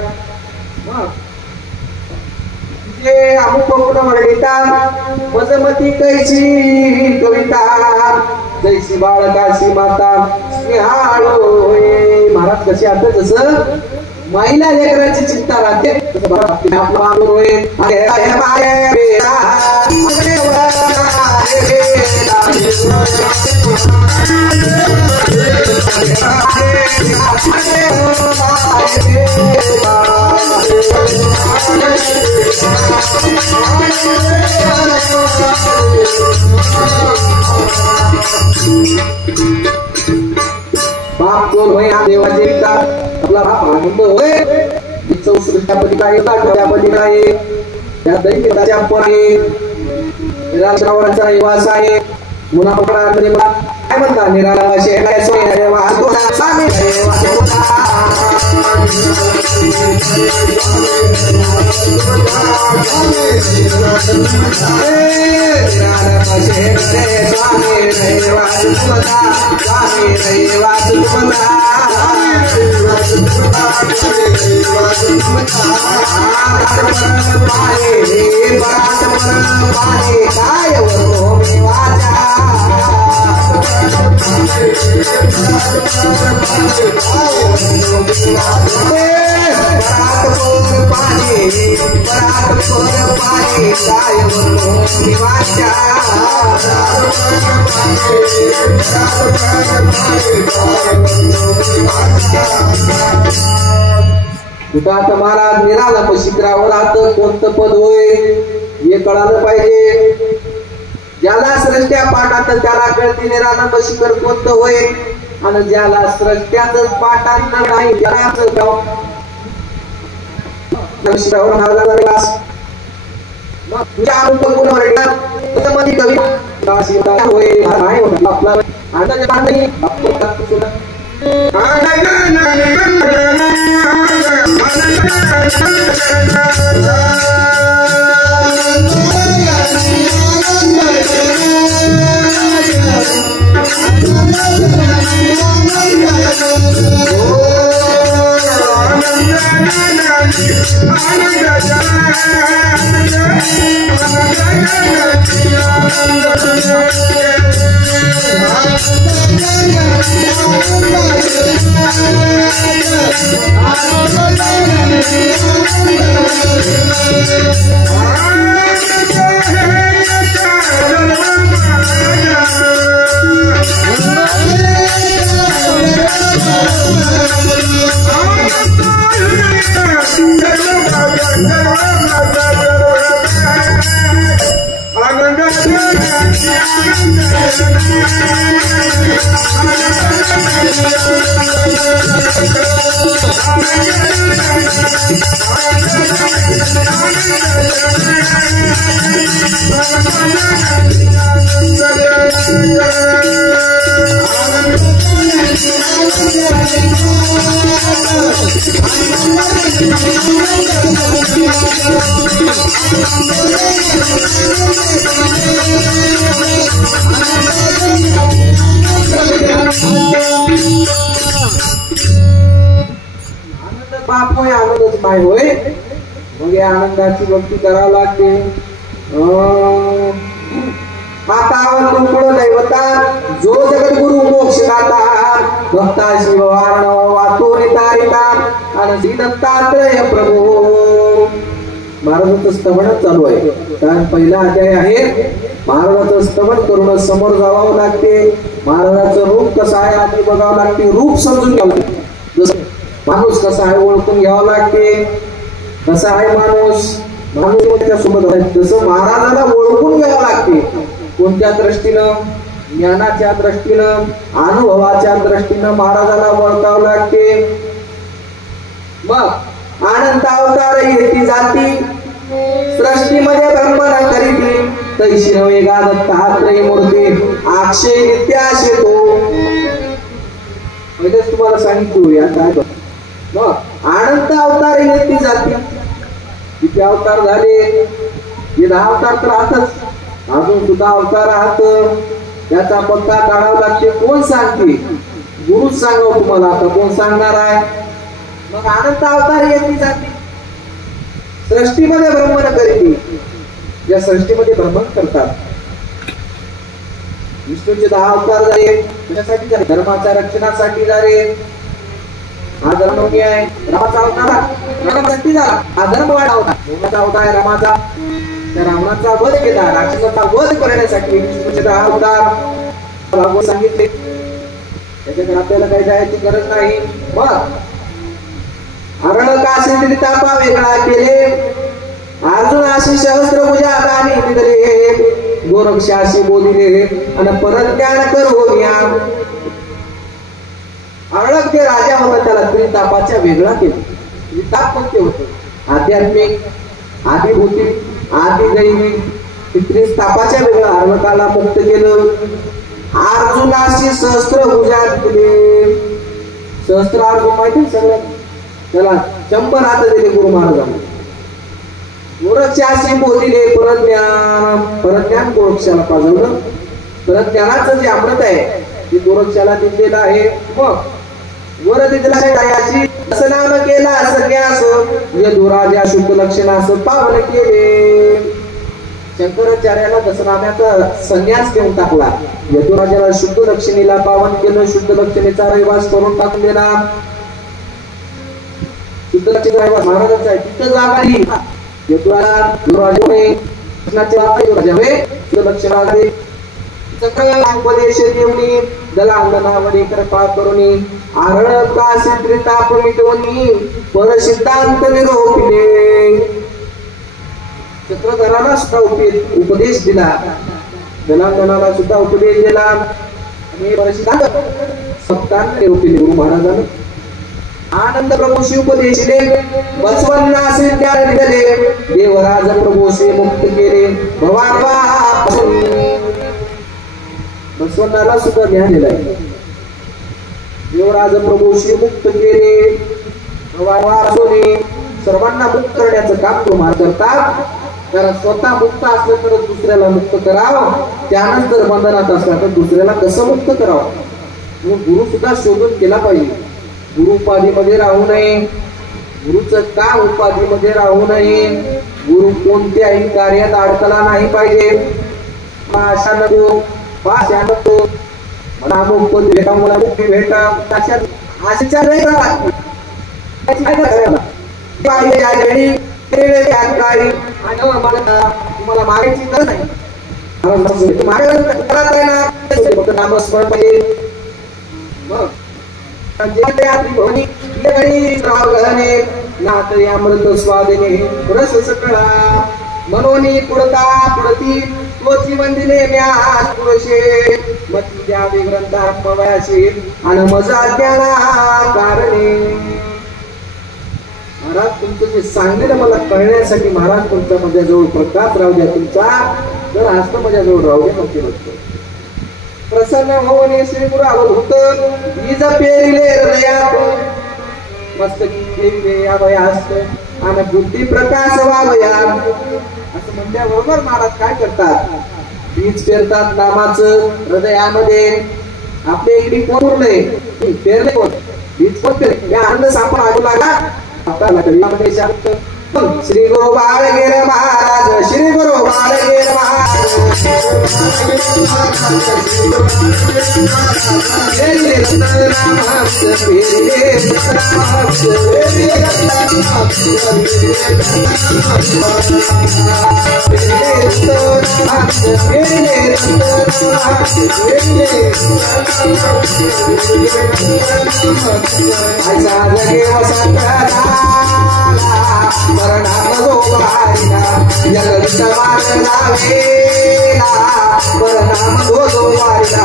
जे अमुक वर्णिता मजमती कैसी कविता जैसी बाळकाशी माता स्नेहाळो. महाराज कसे आता जसं महिला लेकराची चिंता राहते बाप कोण होय देवाचे पिता आपला बाप आनंद होय. सृष्टापती काय त्यापती काय त्या दैत्याच्या पणे निराशरावरांचा निवास आहे. मुनापकडामध्ये काय म्हणतात निरालाशे काय सोय रे वाहतो स्वामी रे वाहतो तुकात महाराज निरालंब शिखरावर राहत कोणतं पद होय हे कळालं पाहिजे. ज्याला सृष्ट्या पाठात त्याला कळते निरालंब शिखर कोणतं होय, आणि ज्याला सृष्ट्याच पाठात नाही त्याला शिखरावर तुझ्या आरोप कवी होय नाही आपला आता नाही बाप होय आनंदच काय होय. मग या आनंदाची भक्ती करावी लागते. मातावर कुंकुळ दैवता जो जगद्गुरु मोक्षदाता भक्ता शिववारण वातोरी तारिता आणि श्री दत्तात्रय प्रभू. महाराजांचं स्तवन चालू आहे, कारण पहिला अध्याय आहे. महाराजांचं स्तवन करून समोर जावं लागते. महाराजांचं रूप कसं आहे आधी बघावं लागते, रूप समजून घ्यावं लागते. जसं माणूस कसा आहे ओळखून घ्यावं लागते, कसा आहे माणूस त्याच्यासोबत आहे तसं महाराजाला ओळखून घ्यावं लागते. कोणत्या दृष्टीनं, ज्ञानाच्या दृष्टीनं, अनुभवाच्या दृष्टीनं महाराजाला ओळखावं लागते. मग अनंत अवतार येती जाती सृष्टीमध्ये ब्रह्मण करीती तैशी नवेगा दत्तात्रय मूर्ती अक्षय नित्याशे तो. पहिलेच तुम्हाला सांगितलं या काय मग अनंत अवतार येती जाती. किती अवतार झाले? हे 10 अवतार तर राहतच, अजून सुद्धा अवतार राहत. त्याचा पत्ता काढावा लागते. कोण सांगते? गुरुच सांगावं तुम्हाला. आता कोण सांगणार आहे? मग अनंत अवतार येती जाती सृष्टीमध्ये ब्रह्मण करीती. या सृष्टीमध्ये ब्रह्मण करतात. विष्णूचे 10 अवतार झाले. त्यासाठी झाले धर्माच्या रक्षणासाठी झाले. हा धर्म आहे रामाचा अवतार रामासाठी झाला. हा धर्म वाढा होता. रामाचा अवतार आहे रामाचा. त्या रावणाचा वध केला, राक्षसाचा वध करण्यासाठी विष्णूचे 10 अवतार भागवत सांगितले. त्याच्याकडे आपल्याला काही जायची गरज नाही. मग अरणकाशी तापा वेगळा केले अर्जुनाशी सहस्त्रभुजा दानी दिले गोरक्षाशी बोलिले आणि परत ज्ञान करू या. अरळक जे राजा होता त्याला त्रितापाच्या वेगळा केला. त्रिताप कोणते होते? आध्यात्मिक, आदिभूती, आदिदैवी. त्रितापाच्या वेगळा अरळकाला मुक्त केलं. अर्जुनाशी सहस्त्रभुजा दिले. सहस्त्र अर्जुन माहिती सगळं. त्याला 100 हात दिले गुरु महाराजांनी. गोरक्षाशी बोलिले परज्ञान. परज्ञान गोरक्षाला पाजवलं. परज्ञानाचं जे अमृत आहे ते गोरक्षाला दिलेलं आहे. मग वर दिल्याची दसनाम केला सगळ्यास यदुराजा शुद्ध लक्षणास पावन केले. शंकराचार्याला दसनाम्याचा संन्यास देऊन टाकला. यदुराजाला शुद्ध लक्षणीला पावन केलं. शुद्ध लक्षणीचा रहिवास करून टाकून दिला. शुद्ध लक्षणी रहिवास महाराजांचा आहे. तिथं जागा ही यदुराजा शुद्ध लक्षणा उपदेश देऊन दलांगनावरी कृपा करुणी आरळ काशी ताप मिटवणी पर सिद्धांत निरोपिले चक्रधराला सुद्धा उपदेश दिला दलांगनाला सुद्धा उपदेश दिला आणि पर सिद्धांत सप्तांत निरोपिले गुरु महाराजांनी आनंद प्रभू शिवपदेशिले बसवन्नास ज्ञान दिले देवराज प्रभू से मुक्त केले भवापासून बसवन्नाला सुद्धा ज्ञान दिलाय देवराज प्रभू से मुक्त केले भवापासून सर्वांना मुक्त करण्याचं काम तुम्हाला करतात कारण स्वतः मुक्त असलं तर दुसऱ्याला मुक्त करावं त्यानंच जर बंधनात असला तर दुसऱ्याला कसं मुक्त करावं गुरु सुद्धा शोधून केला पाहिजे गुरु उपाधीमध्ये राहू नये गुरुचं काम उपाधीमध्ये राहू नये गुरु कोणत्याही कार्यात अडकला नाही पाहिजे आशा नको भाषा नको मला अमुक भेटा मला मुक्ती भेटा अशा आशेच्या नाही तुम्हाला मागायची गरज नाही नामस्मरण पाहिजे अमृत स्वादिने रस सकळा मनोनी पुडता पुडती तोची वंदिने म्यास पुरुषे मती द्यावे ग्रंथात्मवयाशी आणि मजा ज्ञाना कारणे महाराज तुमचं जे सांगितलं मला कळण्यासाठी महाराज तुमचा माझ्याजवळ प्रकाश राहू द्या तुमचा जर हस्त माझ्याजवळ राहू द्या नक्की नसतो प्रसन्न होणे श्री गुरु अवधूत बीज पेरिले हृदयात मस्तकी ठेविले यावयास्त आणि बुद्धी प्रकाश व्हावया असं म्हणल्याबरोबर महाराज काय करतात बीज पेरतात नामाचं हृदयामध्ये आपल्या इकडे कोण उरले पेरले कोण बीज कोण पेरले आनंद सापड आगू लागला आपल्याला कवियामध्ये शांत श्री गुरु बाळगेर महाराज श्री गुरु बाळगेर महाराज परनाम गोवारिला जगत मारला वेला परनाम गोवारिला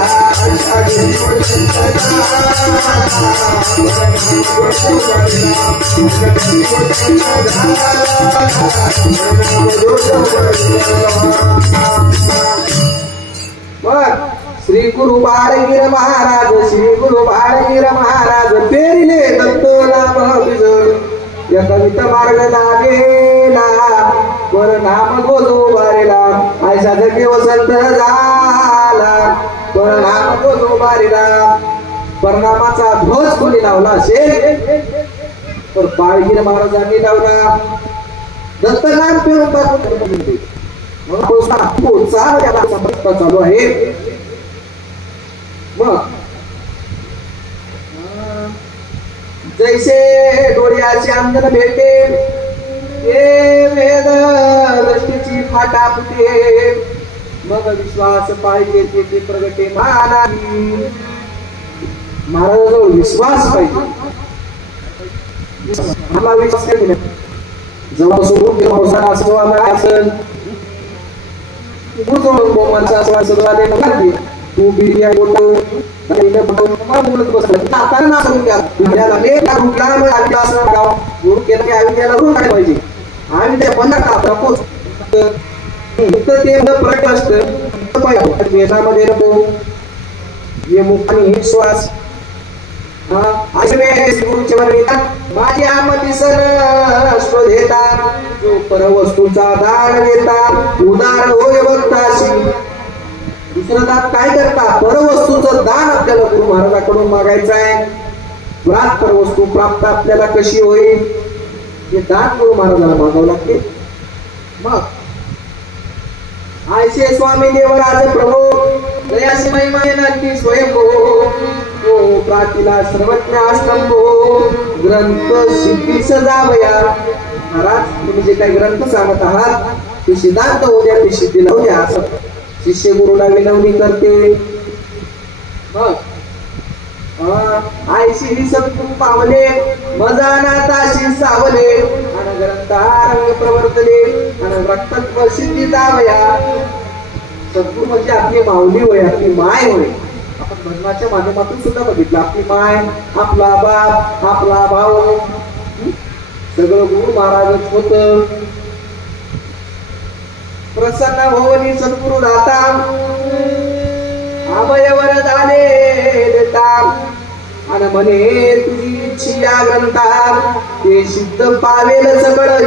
श्री गुरु बाळगीर महाराज श्री गुरु बाळगीर महाराज पेरिले दत्त नाम बिजल या कविता मार्ग लागेला पर नाम गोदो बारेला आयसा जगे वसंत झाला पर नाम गोदो बारेला परनामाचा ध्वज कोणी लावला असेल तर बाळगीर महाराजांनी लावला दत्त नाम पेरून टाकून उत्साह चालू आहे मग जैसे डोळ्याचे अंगण भेटे हे वेद दृष्टीची फाटा फुटे मग विश्वास पाहिजे ते प्रगटे मानावी महाराजाजवळ विश्वास पाहिजे मला विश्वास नाही जेव्हा सोडून पावसाळा असो असेल तू बिर्या बोलतो बोलत बसला आता ना करून द्या गुरु केलं की आविद्याला गुरु काढले पाहिजे आविद्या बंद टाकतो ते प्रकट असतं वेदामध्ये नको हे मुखाने हे श्वास माझी आमती देता जो परवस्तूचा दान देता उदार होय भक्ताशी दुसरं दान काय करता परवस्तूचं दान आपल्याला गुरु महाराजांकडून मागायचं आहे प्राप्त परवस्तू प्राप्त आपल्याला कशी होईल हे दान गुरु महाराजांना मागावं लागते मग आयसे स्वामी देवराज प्रभू दयासी महिमायनांती स्वयंभू तो प्रातिला सर्वज्ञ स्तंभो ग्रंथ सिद्धी सजावया महाराज तुम्ही जे काही ग्रंथ सांगत आहात ते सिद्धांत होऊ द्या ते सिद्धीला होऊ द्या असं शिष्य गुरुला विनवणी करते मग आयशी ही सद्गुरु पावले मजानाताशी सावले आणि ग्रंथारंग प्रवर्तले आणि रक्तत्व सिद्धी जावया. सद्गुरु म्हणजे आपली माऊली होय, आपली माय होय. आपण भजनाच्या माध्यमातून सुद्धा बघितलं, आपली माय, आपला बाप, आपला भाऊ, सगळं गुरु महाराजच होत. प्रसन्न होवनी सद्गुरु दाता अभयवर झाले देता आणि म्हणे तुझी इच्छा ग्रंथा ते सिद्ध पावेल सगळं.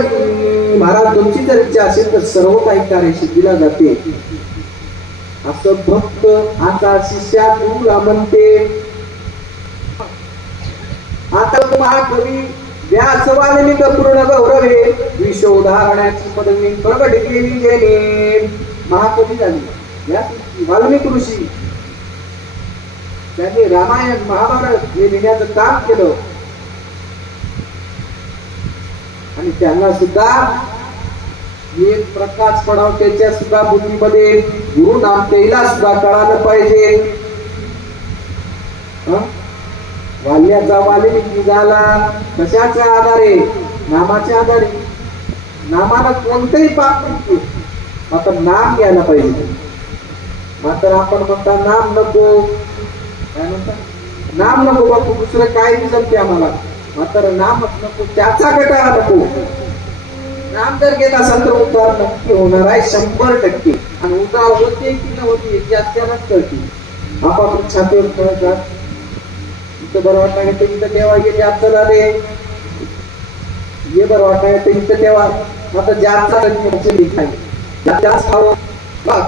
महाराज तुमची जर इच्छा असेल तर सर्व काही कार्य सिद्धीला जाते असं भक्त आता शिष्या तुला म्हणते. आता महाकवी व्यास वाल्मिक पूर्ण गौरवे विश्वोदाहरणाची पदवी प्रगट केली जेणे. महाकवी झाली वाल्मिक ऋषी, त्यांनी रामायण महाभारत हे लिहिण्याचं काम केलं आणि त्यांना सुद्धा एक प्रकाश पडाव त्याच्या सुद्धा बुद्धीमध्ये गुरु नामतेला सुद्धा कळालं पाहिजे. वाल्याचा वाल्मिकी झाला कशाच्या आधारे? नामाच्या आधारे. नामानं कोणतंही पाप नाही, मात्र नाम घ्यायला पाहिजे. मात्र आपण म्हणता नाम नको, काय म्हणता? नाम नको बापू, दुसरं काय जमते आम्हाला, मात्र नामच नको, त्याचा गटाला नको. नाम जर घेत असाल तर उद्धार नक्की होणार आहे 100%. आणि उद्धार होते की न होते याची अचानक कळते. आपापल्या छातीवर कळतात, इथं बरं वाटणार तर इथं तेव्हा गेले आपल्याला हे बरं वाटणार तर इथं तेव्हा. आता जास्त खावं बघ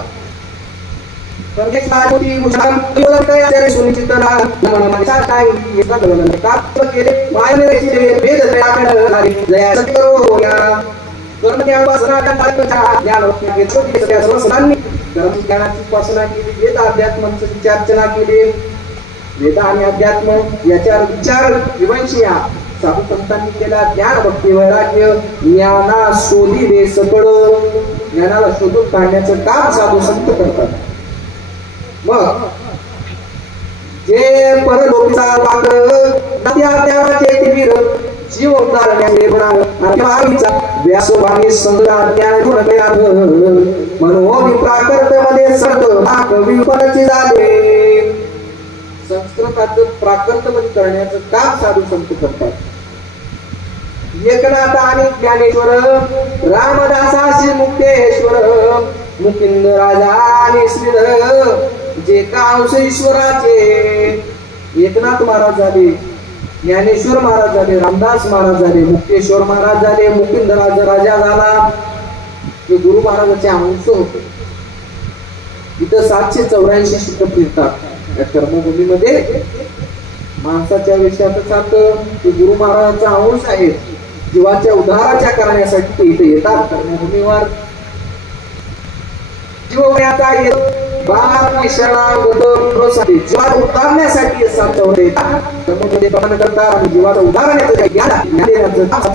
उपासना केली, वेद अध्यात्मांची चर्चा केली. वेद आणि अध्यात्म याच्यावर विचार विवंशिया साधू संतांनी केला. ज्ञान भक्ती वैराग्य ज्ञाना शोधी रे सकळ, ज्ञानाला शोधून काढण्याचं काम साधू संत करतात. मग जे परलोकीचा वाग नद्या देवाचे तिमीर जीव उतारण्याचे गुणाचा व्यासवाणी संग्रह ज्ञान गुण मिळाल म्हणून प्राकृत मध्ये सर्व कवी परची झाले. संस्कृतात प्राकृत मध्ये करण्याचं काम साधू संत करतात. एकनाथ आणि ज्ञानेश्वर रामदासाशी मुक्तेश्वर मुकिंद राजा आणि श्रीधर जे कांश ईश्वराचे. एकनाथ महाराज झाले, ज्ञानेश्वर महाराज झाले, रामदास महाराज झाले, मुक्तेश्वर महाराज झाले, मुकिंद राजा झाला. हे गुरु महाराजांचे अंश होते. इथं 784 शिष्य फिरतात या कर्मभूमीमध्ये. माणसाच्या विषयातच जातं ते गुरु महाराजांचा अंश आहे. जीवाच्या उद्धाराच्या करण्यासाठी ते इथे येतात कर्मभूमीवर. जीवण्याचा जीवाला उतारण्यासाठी करतात आणि जीवाला उदाहरण्याचं ज्ञान देण्याचं करतात.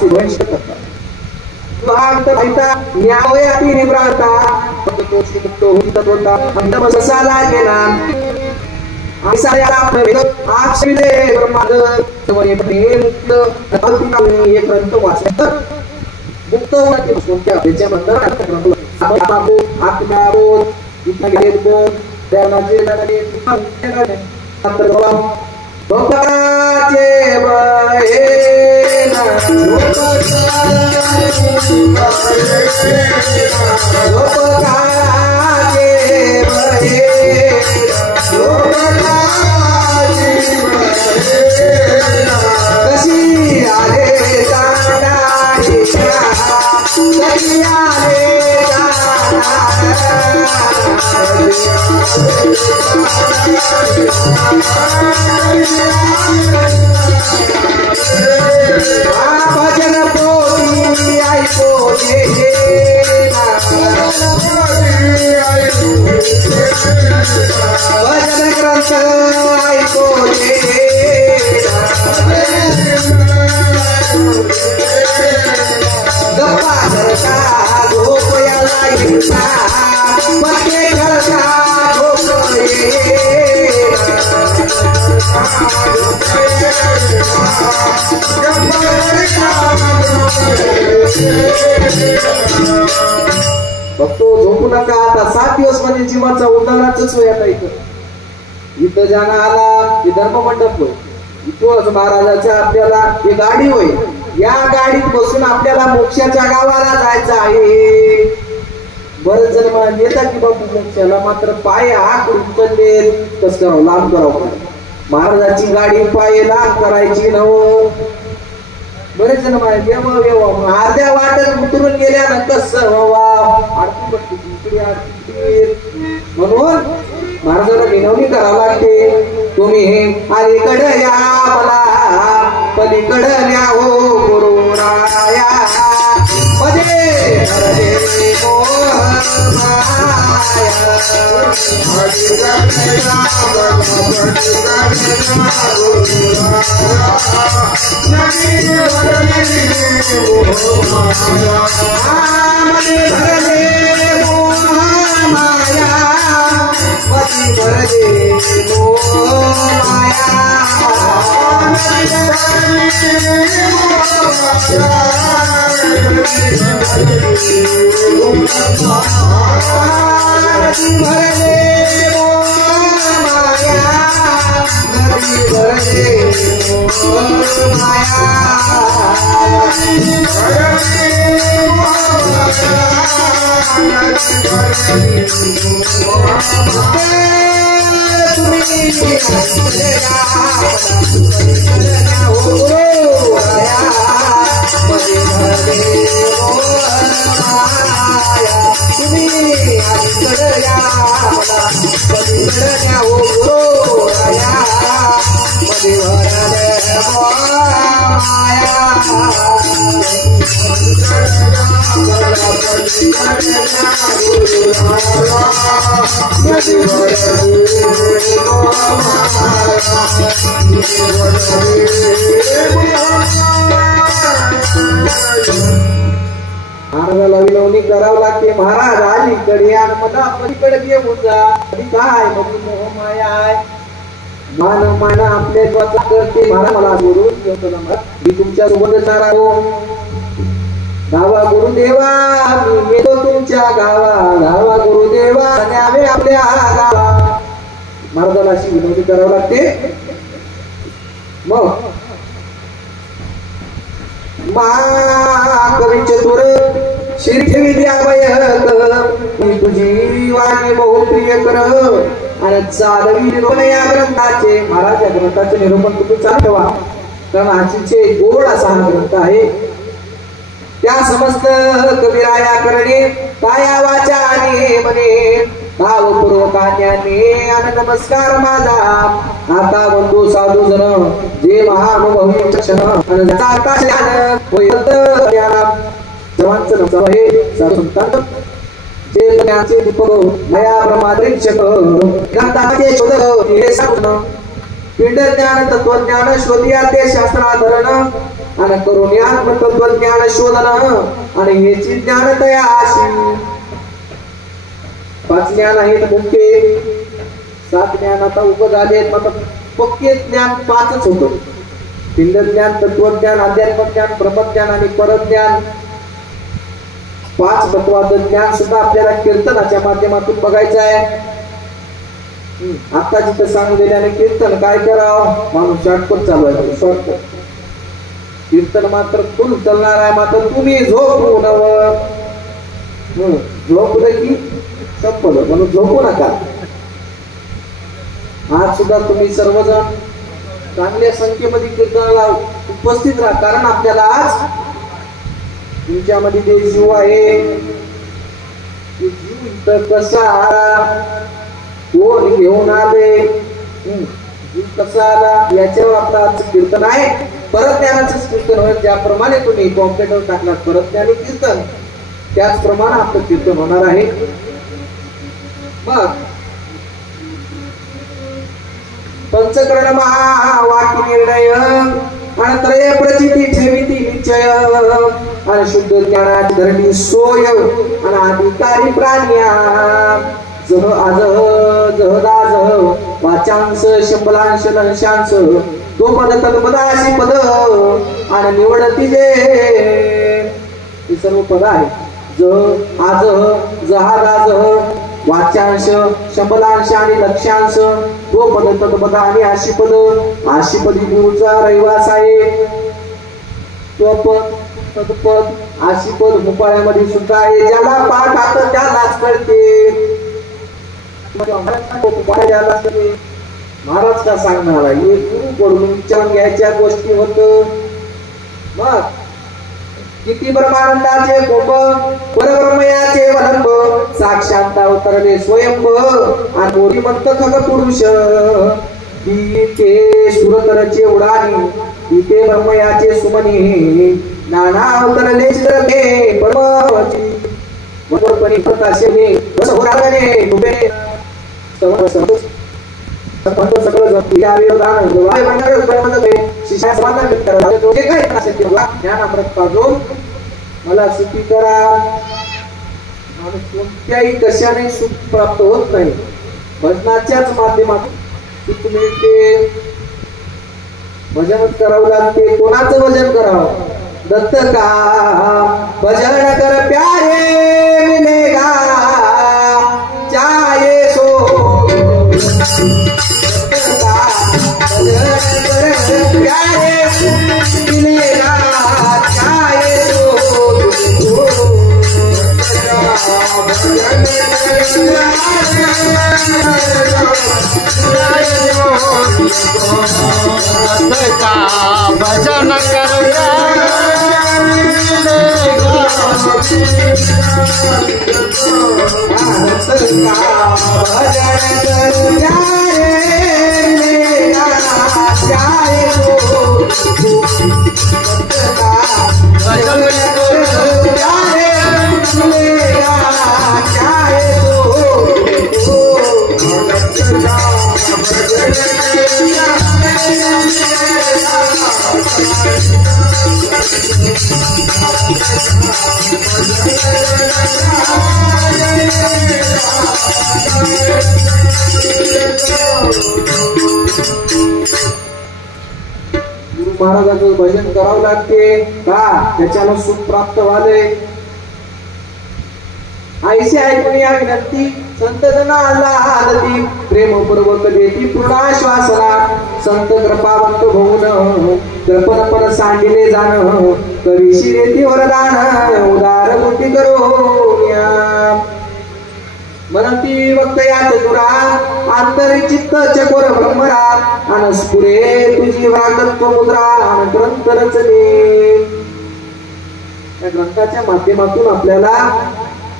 बघतो झोपू नका आता 7 दिवस म्हणजे जीवाचा उद्धाराच होय आता इथं जाणं आला की धर्म मंडप होय इथं महाराजाच्या आपल्याला ही गाडी होय या गाडीत बसून आपल्याला मोक्षाच्या गावाला जायचं आहे बरेच जण येतात की बापू मोक्षाला मात्र पाय हात उचलले कस करावं लांब करावं महाराजाची गाडी पाय लांब करायची नव बरेच जण अर्ध्या वाटत उतरून गेल्यानंतर म्हणून महाराजाला विनवणी करावं लागते तुम्ही अलीकडं या मला पलीकडं न्या हो गुरुराया मध्ये महाराजाला विनवणी करावं लागते महाराज अलीकडे आणि मला पलीकडे घेऊन जा काय मोह माया आहे मान मान आपले स्वतः करते महाराज मला बोलून घेतो ना मी तुमच्या सोबतच राहतो गावा गुरुदेवा मी येतो तुमच्या गावा गुरुदेवा न्यावे आपल्या गावा महाराजाला अशी विनवणी करावं लागते मग कवी चतुर श्री ठेवी द्यावय मी तुझी वाणी बहु प्रिय कर आणि चालवी निरूपण या ग्रंथाचे महाराज या ग्रंथाचे निरूपण तुम्ही चालू ठेवा कारण आजचे गोड असा हा ग्रंथ आहे त्या समस्त कविराया करणे काया वाचा आणि मने भावपूर्वकान्याने आणि नमस्कार माझा आता बंधू साधू जन जे महानुभवी क्षण आणि जाता ज्ञान होयत ज्ञान सर्वांचं नाव आहे संतान जे ज्ञानाचे दीपक माया ब्रह्माद्रिक्षक ग्रंथाचे शोधक हे सांगणं पिंड ज्ञान तत्वज्ञान शोधिया ते शास्त्राधरण आणि करुण्यात्म तत्वज्ञान शोधन आणि हेची ज्ञान तयाशी 5 ज्ञान आहेत मुख्य 7 ज्ञान आता उप झाले मात्र पक्के ज्ञान 5च होतं पिंड ज्ञान तत्वज्ञान अध्यात्म ज्ञान ब्रह्मज्ञान आणि परज्ञान 5 तत्वाचं ज्ञान सुद्धा आपल्याला कीर्तनाच्या माध्यमातून बघायचं आहे आता जिथं सांगलेल्याने कीर्तन काय करावं माणूस शॉर्टकट चालू आहे शॉर्टकट कीर्तन मात्र फुल चालणार आहे मात्र तुम्ही झोपू नव झोपलं की संपलं म्हणून झोपू नका आज सुद्धा तुम्ही सर्वजण चांगल्या संख्येमध्ये कीर्तनाला उपस्थित राहा कारण आपल्याला आज तुमच्यामध्ये जे जीव आहे जीव इथं कसा आला कोण घेऊन आले जीव कसा आला याच्यावर आपलं आज कीर्तन आहे परत ज्ञानाचंच कीर्तन होईल ज्याप्रमाणे तुम्ही कॉम्प्युटर टाकला परत ज्ञानी कीर्तन त्याचप्रमाणे आपलं कीर्तन होणार आहे मग पंचकर्ण महावाक्य निर्णय आणि त्रय प्रचिती ठेविती निश्चय आणि शुद्ध ज्ञानाची धरणी सोय आणि अधिकारी प्राण्या जह आज जहदाज वाचांश शंभलांश लंशांश तो पद तत्पदाशी पद आणि निवडती जे सर्व पद आहेत. ज आज जहाज वाच्यांश शंभलांश आणि लक्ष्यांश तो पद तत्पद आणि आशीपदी गुरुचा रहिवास आहे. स्वपद तत्पद आशीपद भोपाळ्यामध्ये सुद्धा आहे. ज्याला पाठ आता त्यालाच कळते. महाराज का सांगणार आहे गुरुकडून उच्चारण घ्यायच्या गोष्टी होत. मग किती ब्रह्मानंदाचे कोप परब्रह्मयाचे वलंब साक्षात अवतरले स्वयंभ आणि म्हणत खग पुरुष ते सुरतरचे उडाणी इथे ब्रह्मयाचे सुमनी नाना अवतरले चित्रके परमवती वरपणी प्रकाशने वसुरागने डुबे सगळं जपी आविर्भान वाय भंडार ब्रह्मदे शिष्या समाधान करा जे काही असेल ते ज्ञान अमृत पाजून मला सुखी करा. आणि कोणत्याही कशाने सुख प्राप्त होत नाही. भजनाच्याच माध्यमातून सुख मिळते. भजनच करावं लागते. कोणाचं भजन करावं? दत्त का भजन कर प्यारे मिलेगा चाहे सो भजन महाराजांचं भजन करावं लागते का त्याच्यानं सुख प्राप्त व्हावे. ऐशी ऐकून या विनंती संत जना आल्हादती प्रेमपूर्वक देती पूर्णाश्वासना संत कृपावंत होऊन कृपणपण सांडिले जाण करीशी देती वरदान उदार बुद्धी करोन्या मनंती वक्त यात दुरा आंतरी चित्त चकोर ब्रह्मरा अनस्पुरे तुझी वागत्व मुद्रा अन ग्रंथ रचने. या ग्रंथाच्या माध्यमातून आपल्याला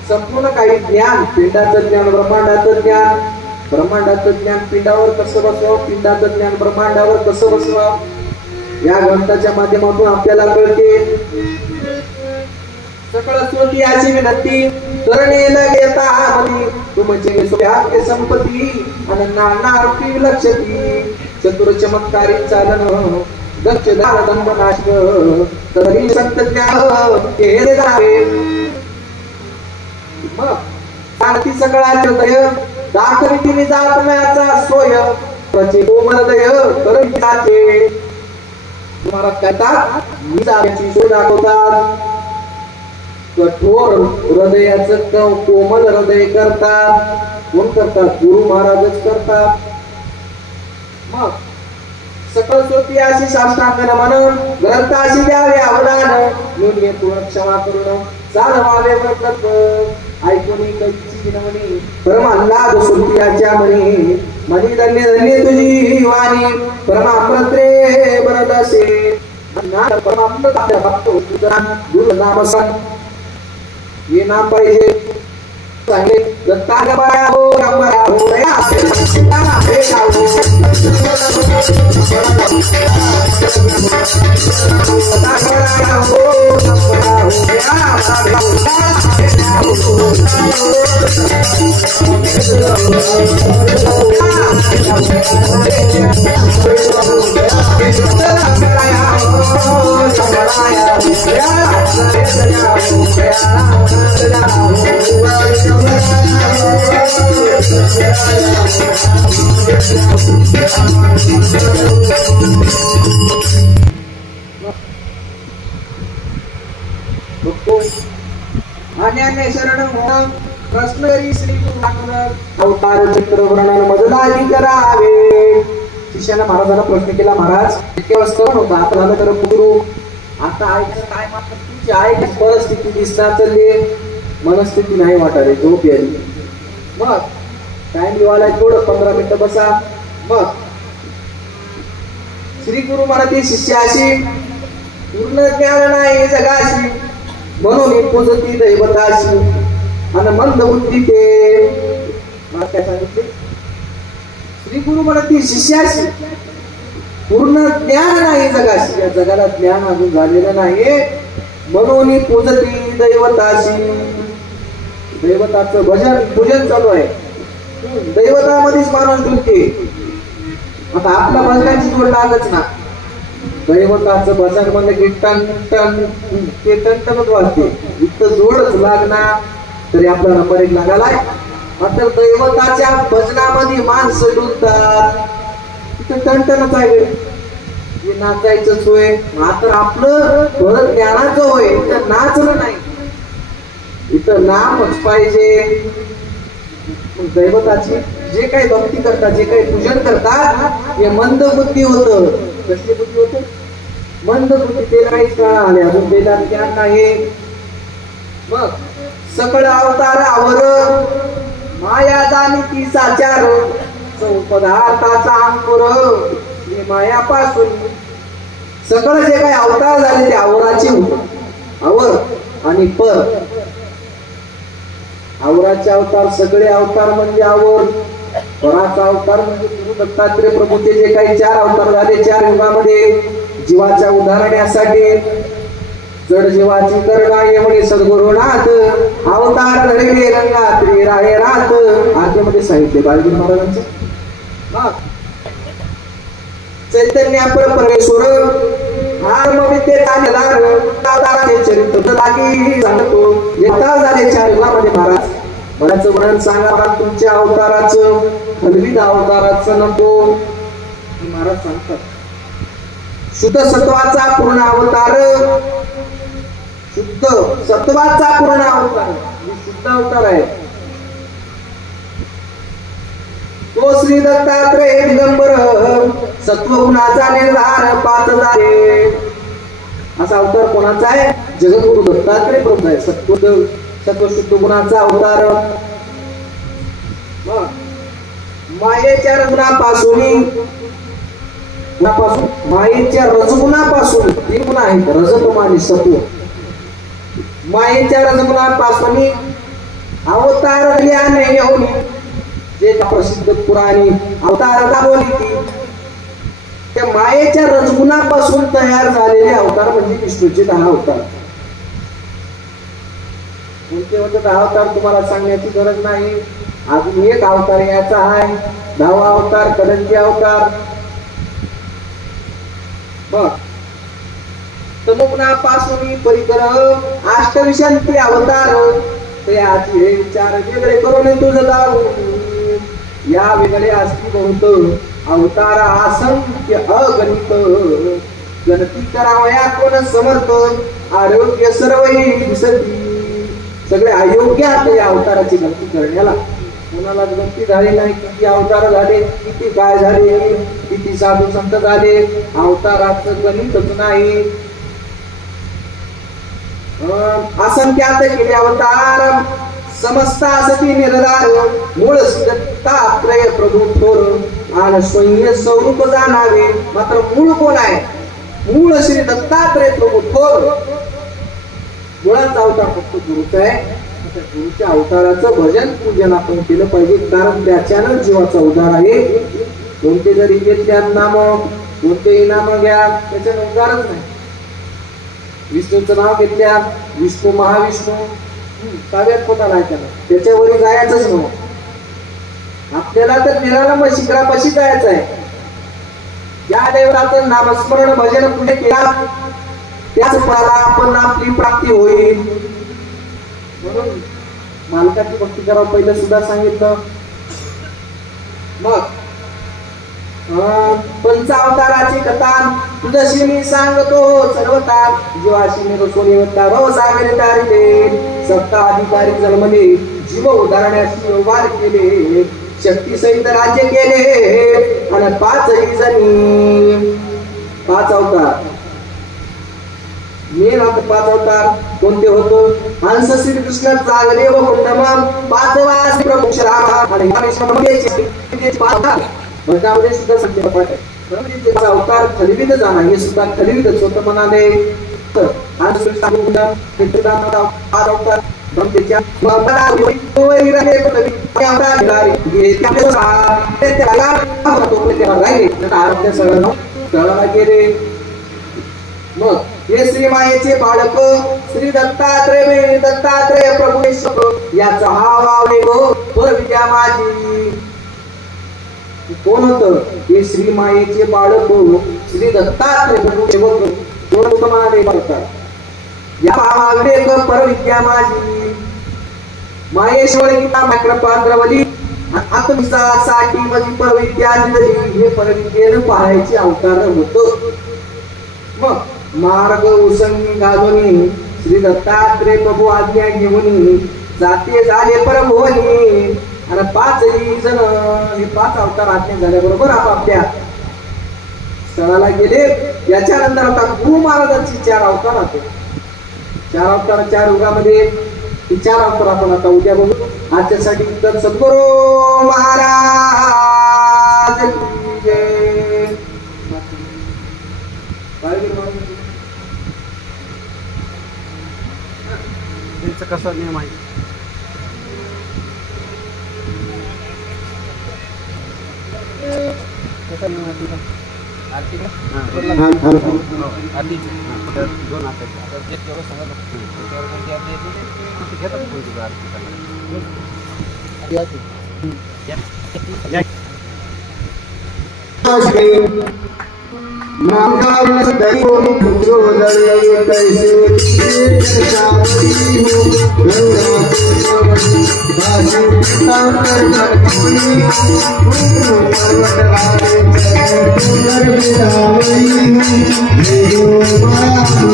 संपूर्ण काही ज्ञान पिंडाचं ज्ञान ब्रह्मांडाचं ज्ञान ब्रह्मांडाचं ज्ञान पिंडावर कसं बसवावं पिंडाचं ज्ञान ब्रह्मांडावर कसं बसवावं या ग्रंथाच्या माध्यमातून आपल्याला कळते. सकळ सोती अशी विनंती तरणेला घेता मधी तुमचे सोयाके संपत्ती अनन्नारूपी विलक्षती चतुर चमत्कारी चालन दक्ष दान दंबनाश तरी संत ज्ञान केले जावे. मग शांती सगळ्याचे दय दाखवी तिने जातम्याचा सोय प्रचे कोमल दय करते. तुम्हाला कहतात मी जाण्याची सोय दाखवतात. कठोर हृदयाचं कोमल हृदय करतात. कोण करतात? गुरु महाराजच करतात. मग सकल सोती अशी साष्टांग नमन ग्रंथाशी द्यावे अवदान न्यून पूर्ण क्षमा करून चालवावे वर्तत्व ऐकून कैची विनवणी परमाल्लाद सुरतीयाच्या मनी मनी धन्य धन्य तुझी वाणी परमामृत रे बरदसे परमामृत भक्त तुझा गुरु नाम संग ये नाम पाहिजे चांगले दत्ता गबाया हो गबाया हो या नामा भेटा हो दत्ता गबाया हो गबाया हो बघतो अन्यान्य शरण प्रश्नरी श्री अवतार चक्र वर्णन मजदागी करावे. शिष्याने महाराजांना प्रश्न केला, महाराज इतके वाजता होता आता झालं तर गुरु आता ऐकत काय मात्र तुमची आई परिस्थिती दिसणार चालली, मनस्थिती नाही वाटायला, झोप यायली. मग टाइम लिवायला थोडं 15 मिनिटं बसा. मग श्री गुरु म्हणते शिष्याशी पूर्ण ज्ञान नाही जगाशी म्हणून पूजती दैवताशी आणि मंद बुद्धी ते. मला काय सांगितले? श्री गुरु म्हणते शिष्याशी पूर्ण ज्ञान नाही जगाशी, या जगाला ज्ञान अजून झालेलं नाही म्हणून पूजती दैवताशी. दैवताचं भजन पूजन चालू आहे, दैवतामध्येच माणूस डुलते. आता आपल्या भजनाची जोड लागच ना, दैवताचं भजन म्हणजे की टन टन ते टनटनच वाजते, इथं जोडच लागणार तरी आपला नंबर 1 लागालाय. मात्र दैवताच्या भजनामध्ये माणसं डुलतात, तिथं टनटनच आहे, हे नाचायचंच होय. मात्र आपलं भरत ज्ञानाचं होय, इथं नाचलं नाही, इथं नामच पाहिजे. दैवताची जे काही भक्ती करतात, जे काही पूजन करतात हे मंद बुद्धी होतं. कसली बुद्धी होतं? मंद बुद्धी. ते काहीच काळ आले अजून त्याला ज्ञान नाही. मग सकळ अवतारावर माया जाणती साचार, पदार्थाचा अंकुर मायापासून. सकळ जे काही अवतार झाले ते आवराचे होते, आवर आणि पर. आवराचे अवतार सगळे अवतार म्हणजे आवर, पराचा अवतार म्हणजे गुरु दत्तात्रय प्रभूचे जे काही 4 अवतार झाले 4 युगामध्ये जीवाच्या उद्धारण्यासाठी. जड जीवाची करुणा येवणे सद्गुरुनाथ अवतार धरले रंगात्री राहे रात. आद्यमध्ये साहित्य बाळगुरु महाराजांचं. चैतन्य परमेश्वर आत्मविद्येचा निधार अवताराचे चरित्र लागी सांगतो. येता झाले 4 युगामध्ये महाराज मनाचं वर्णन सांगा तुमच्या अवताराचं, हलविद अवताराचं नको. महाराज सांगतात शुद्ध सत्वाचा पूर्ण अवतार, शुद्ध सत्वाचा पूर्ण अवतार शुद्ध अवतार आहे तो श्री दत्तात्रय दिगंबर. सत्वगुणाचा निर्धार 5 झाले. असा अवतार कोणाचा आहे? जगद्गुरु दत्तात्रय प्रभू आहे. सत्वशुद्ध गुणाचा अवतार. मायेच्या रजगुणापासून मायेच्या रजगुणापासून 3 गुण आहेत, रजत आणि सत्व. मायेच्या रजगुणापासून अवतार ज्ञान येऊन जे प्रसिद्ध पुराणी अवतार दाखवली त्या मायेच्या रजगुणापासून तयार झालेले अवतार म्हणजे विष्णूचे 10 अवतार. कोणते होते 10 अवतार तुम्हाला सांगण्याची गरज नाही. अजून एक अवतार याचा आहे 10वा अवतार कदंती अवतार. बघ तमोगुणापासून परिकर अष्टविशांती अवतार. त्याचे हे विचार वेगळे करून तुझं दारू या वेगळे असती बहुत अवतार असंख्य अगणित. गणती करावया कोण समर्थ आरोग्य सर्वही दिसती. सगळे अयोग्य आहेत या अवताराची गणती करण्याला. कोणाला गणती झाली नाही, किती अवतार झाले, किती काय झाले, किती साधू संत झाले, अवताराचं गणितच नाही. असंख्यात केले अवतार समस्त असती निर्धार. मूळ दत्तात्रय प्रभू थोर आणि स्वयं स्वरूप जाणावे. मात्र मूळ कोण आहे? मूळ श्री दत्तात्रय प्रभू थोर. मुळाचा अवतार फक्त गुरुचा आहे. गुरुच्या अवताराचं भजन पूजन आपण केलं पाहिजे, कारण त्याच्यानं जीवाचा उद्धार आहे. कोणते जरी घेतल्या नाम, कोणतेही नाम घ्या, त्याच्यानं उद्धारच नाही. विष्णूचं नाव घेतल्या, विष्णू महाविष्णू काव्यात पोटा नाही त्याला, त्याच्यावरी जायचंच नव्हतं. आपल्याला तर निरालंब शिखरापाशी जायचं आहे. या देवराचं नामस्मरण भजन पुढे केला त्याच फळाला आपण आपली प्राप्ती होईल. म्हणून मालकाची भक्ती करावं पहिलं सुद्धा सांगितलं. मग पंचावताराची कथा जशी मी सांगतो सर्वता जीवाशी मी रसोनी होता रो सागरे तारिले सत्ता अधिकारी जन्मले जीव उदाहरणाशी व्यवहार केले शक्ती सहित राज्य केले आणि 5 जणी 5 अवतार मेन आता 5 अवतार कोणते होतो हंस श्री कृष्ण जागले व कुंडमा 5 वास प्रभू राम आणि भगवान सुद्धा संकेत पाठ अवतार खलिविद जाणार हे सुद्धा खलिविदच होतं म्हणाले हंस अवतार ब्रह्मदेच्या गेले मग हे श्री मायेचे बाळक श्री दत्तात्रय प्रभू याचा हा वाव पर विद्या माझी कोण होतं हे श्री मायेचे बाळक श्री दत्तात्रय प्रभू कोण म्हणाले म्हणतात या भावाकडे पर विद्या माझी माहेश्वर गीता मायक्रपांद्रवली आत्मविश्वासाठी माझी पर विद्या दिली हे पर विद्येनं पाहायचे अवतार होतं मग मार्ग उसंगी घालून श्री दत्तात्रय प्रभू आज्ञा घेऊन जाते झाले परभुवनी आणि 5 जण हे 5 अवतार आज्ञा झाल्याबरोबर आपापल्या स्थळाला गेले याच्यानंतर आता गुरु महाराजांची 4 अवतार होते 4 अवतार 4 युगामध्ये 4 अवतार आपण आता उद्या बघू आजच्यासाठी तर सद्गुरू महाराज की जय त्यांचा कसा नियम आहे कसा नियम आहे तुझा आरती आरती 2 असायचे एक तेवढं सांगा त्याच्यावर कोणती आरती येते घेतात कोण तुझा आरती मांगावलं दैवो जोडले कैसे शाबरी हो गंगा बाजू तांकर करती पर्वत वाले चंद्र बिरावई देव बाबू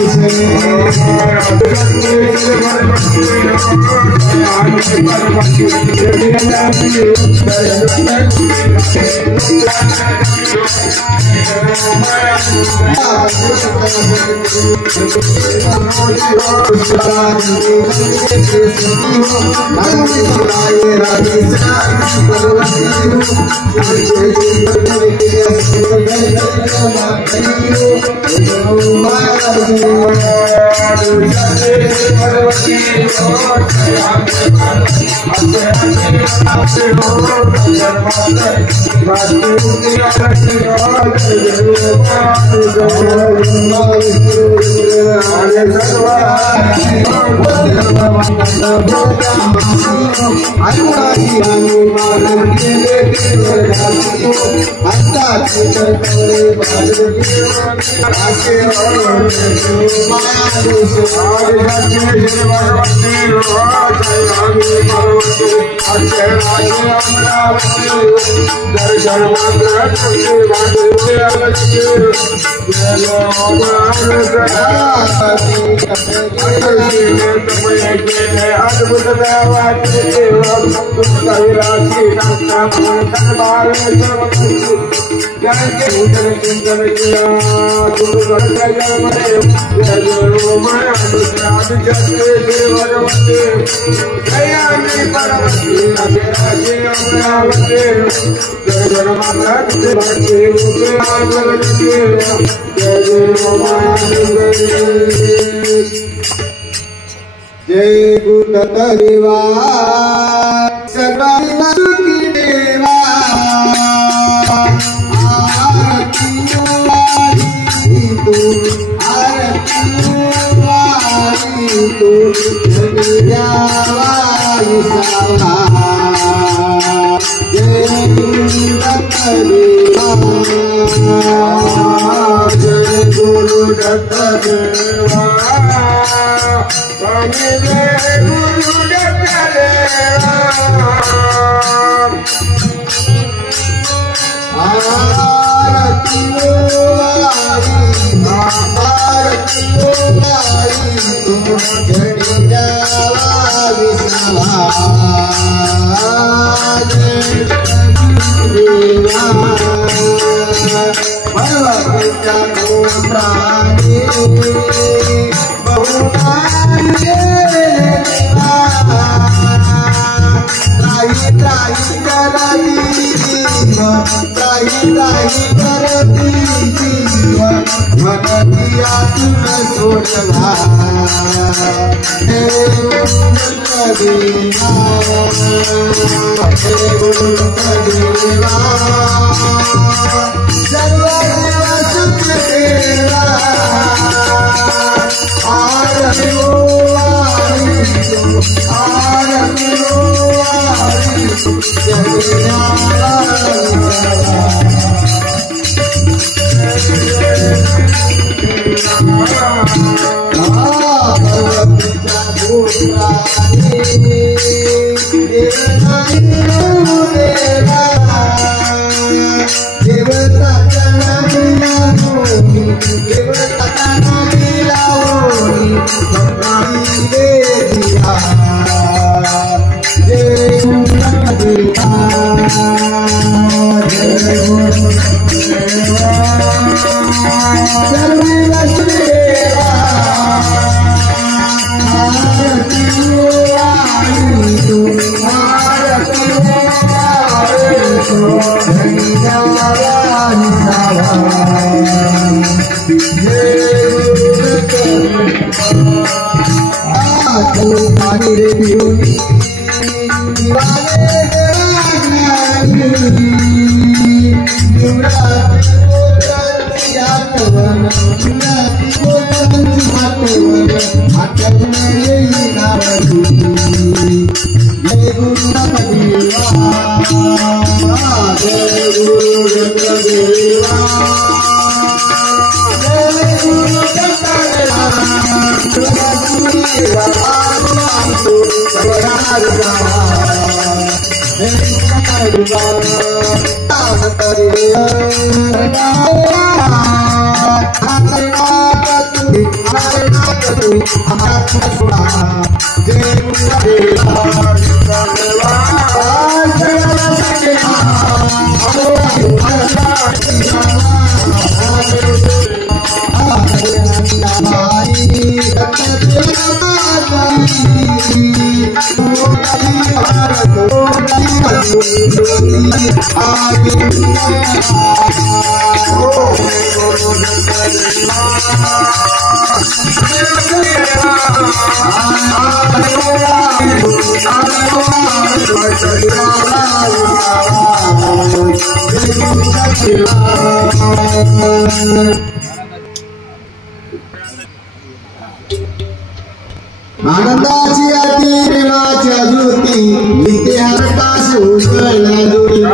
जय गुरुदत्त देवा सर्वांना सुखी देवा आरती तू जय गुरुदत्त देवा जय गुरुदत्त देवा जय गुरुदत्त देवा आनंदाची अति प्रेमाच्या ज्योती नित्य हरतास उजळल्या ज्योती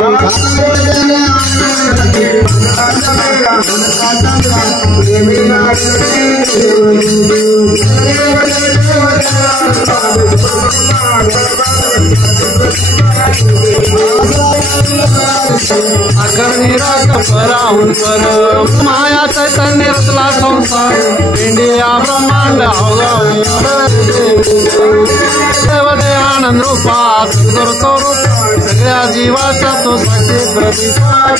माया चैतन्य रचला संसार इंडिया ब्रह्मांड देवदे आनंद रूपात करतो रूप सगळ्या जीवाचा तो साक्षी प्रतिसाद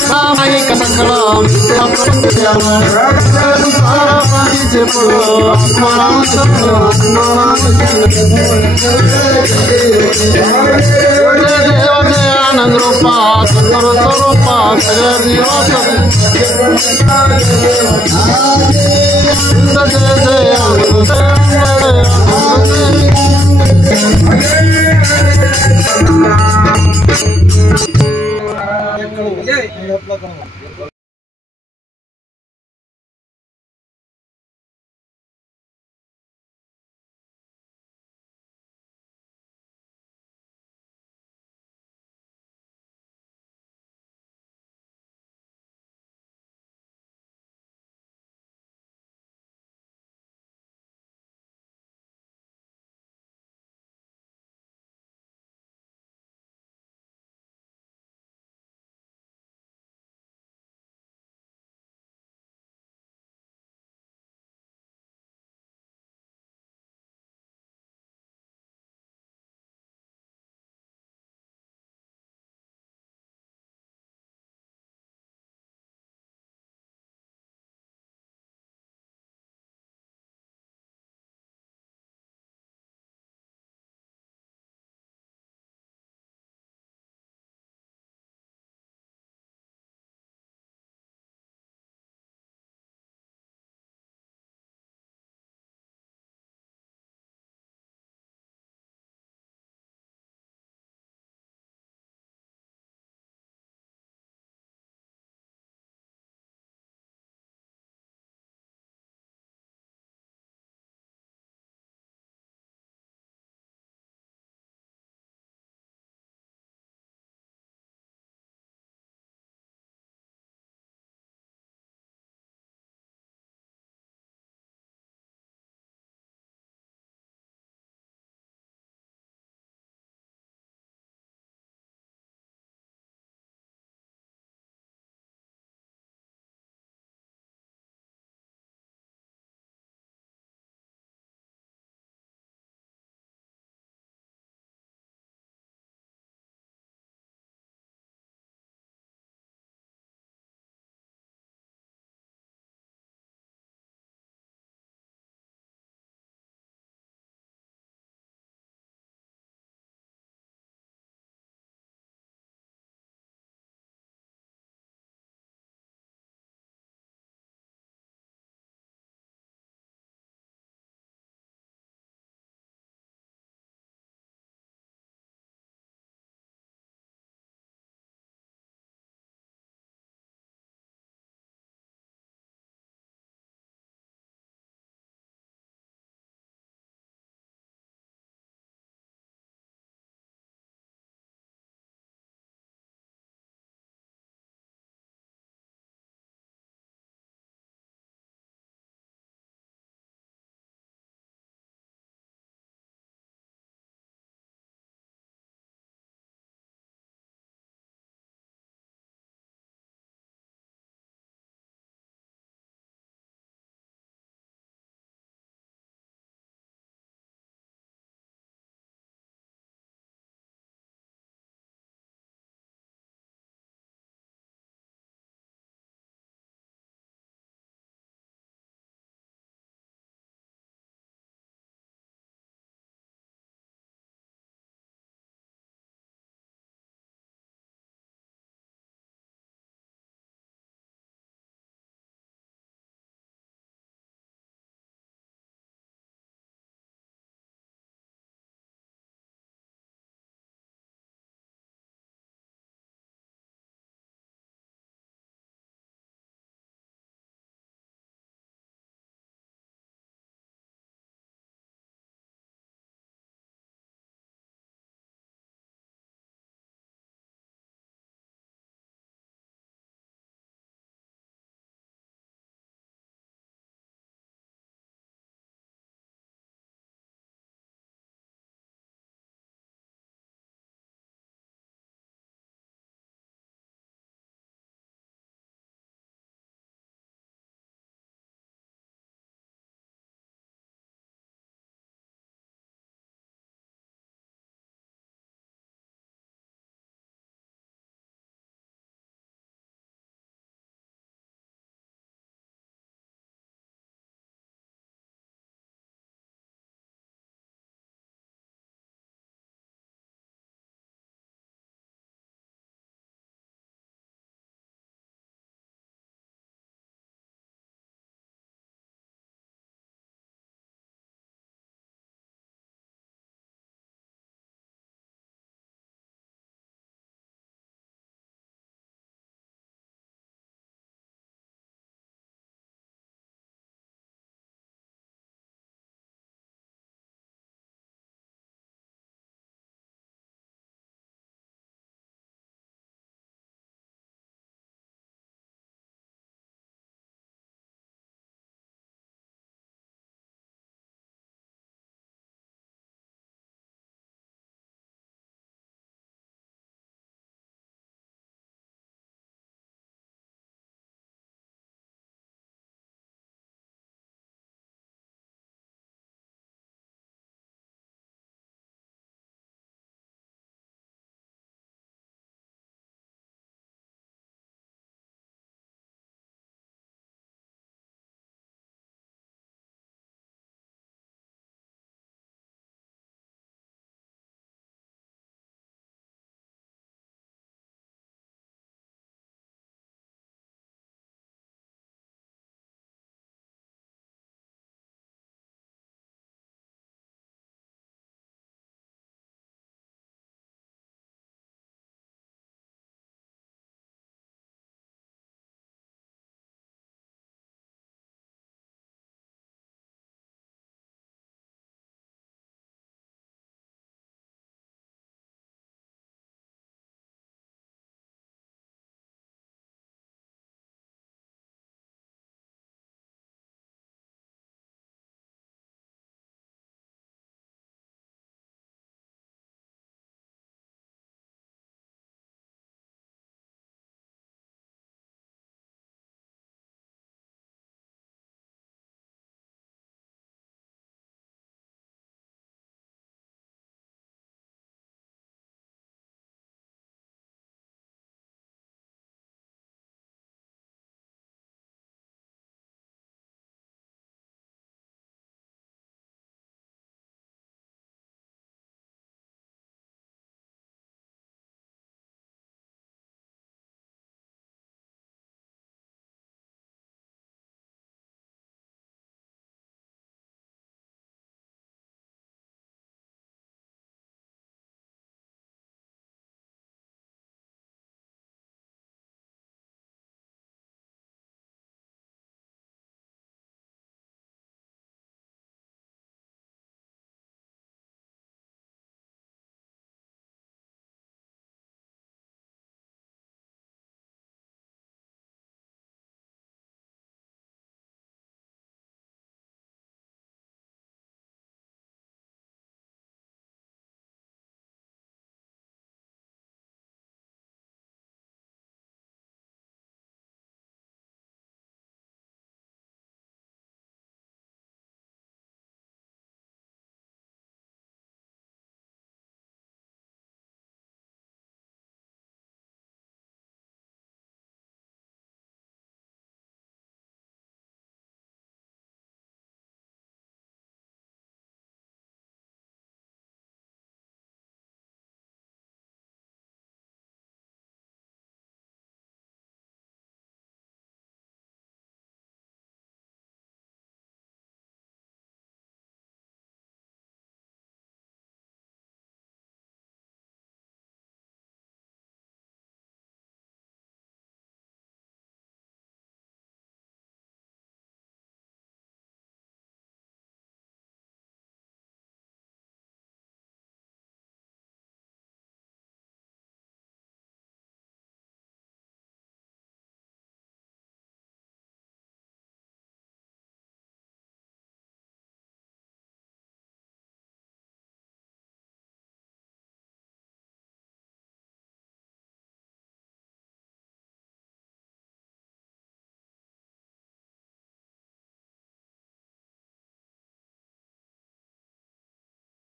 सामायिक सकळम संसाराचे पुढं देवदे आनंद रूपात करतो रूपात सगळ्या जीवाचा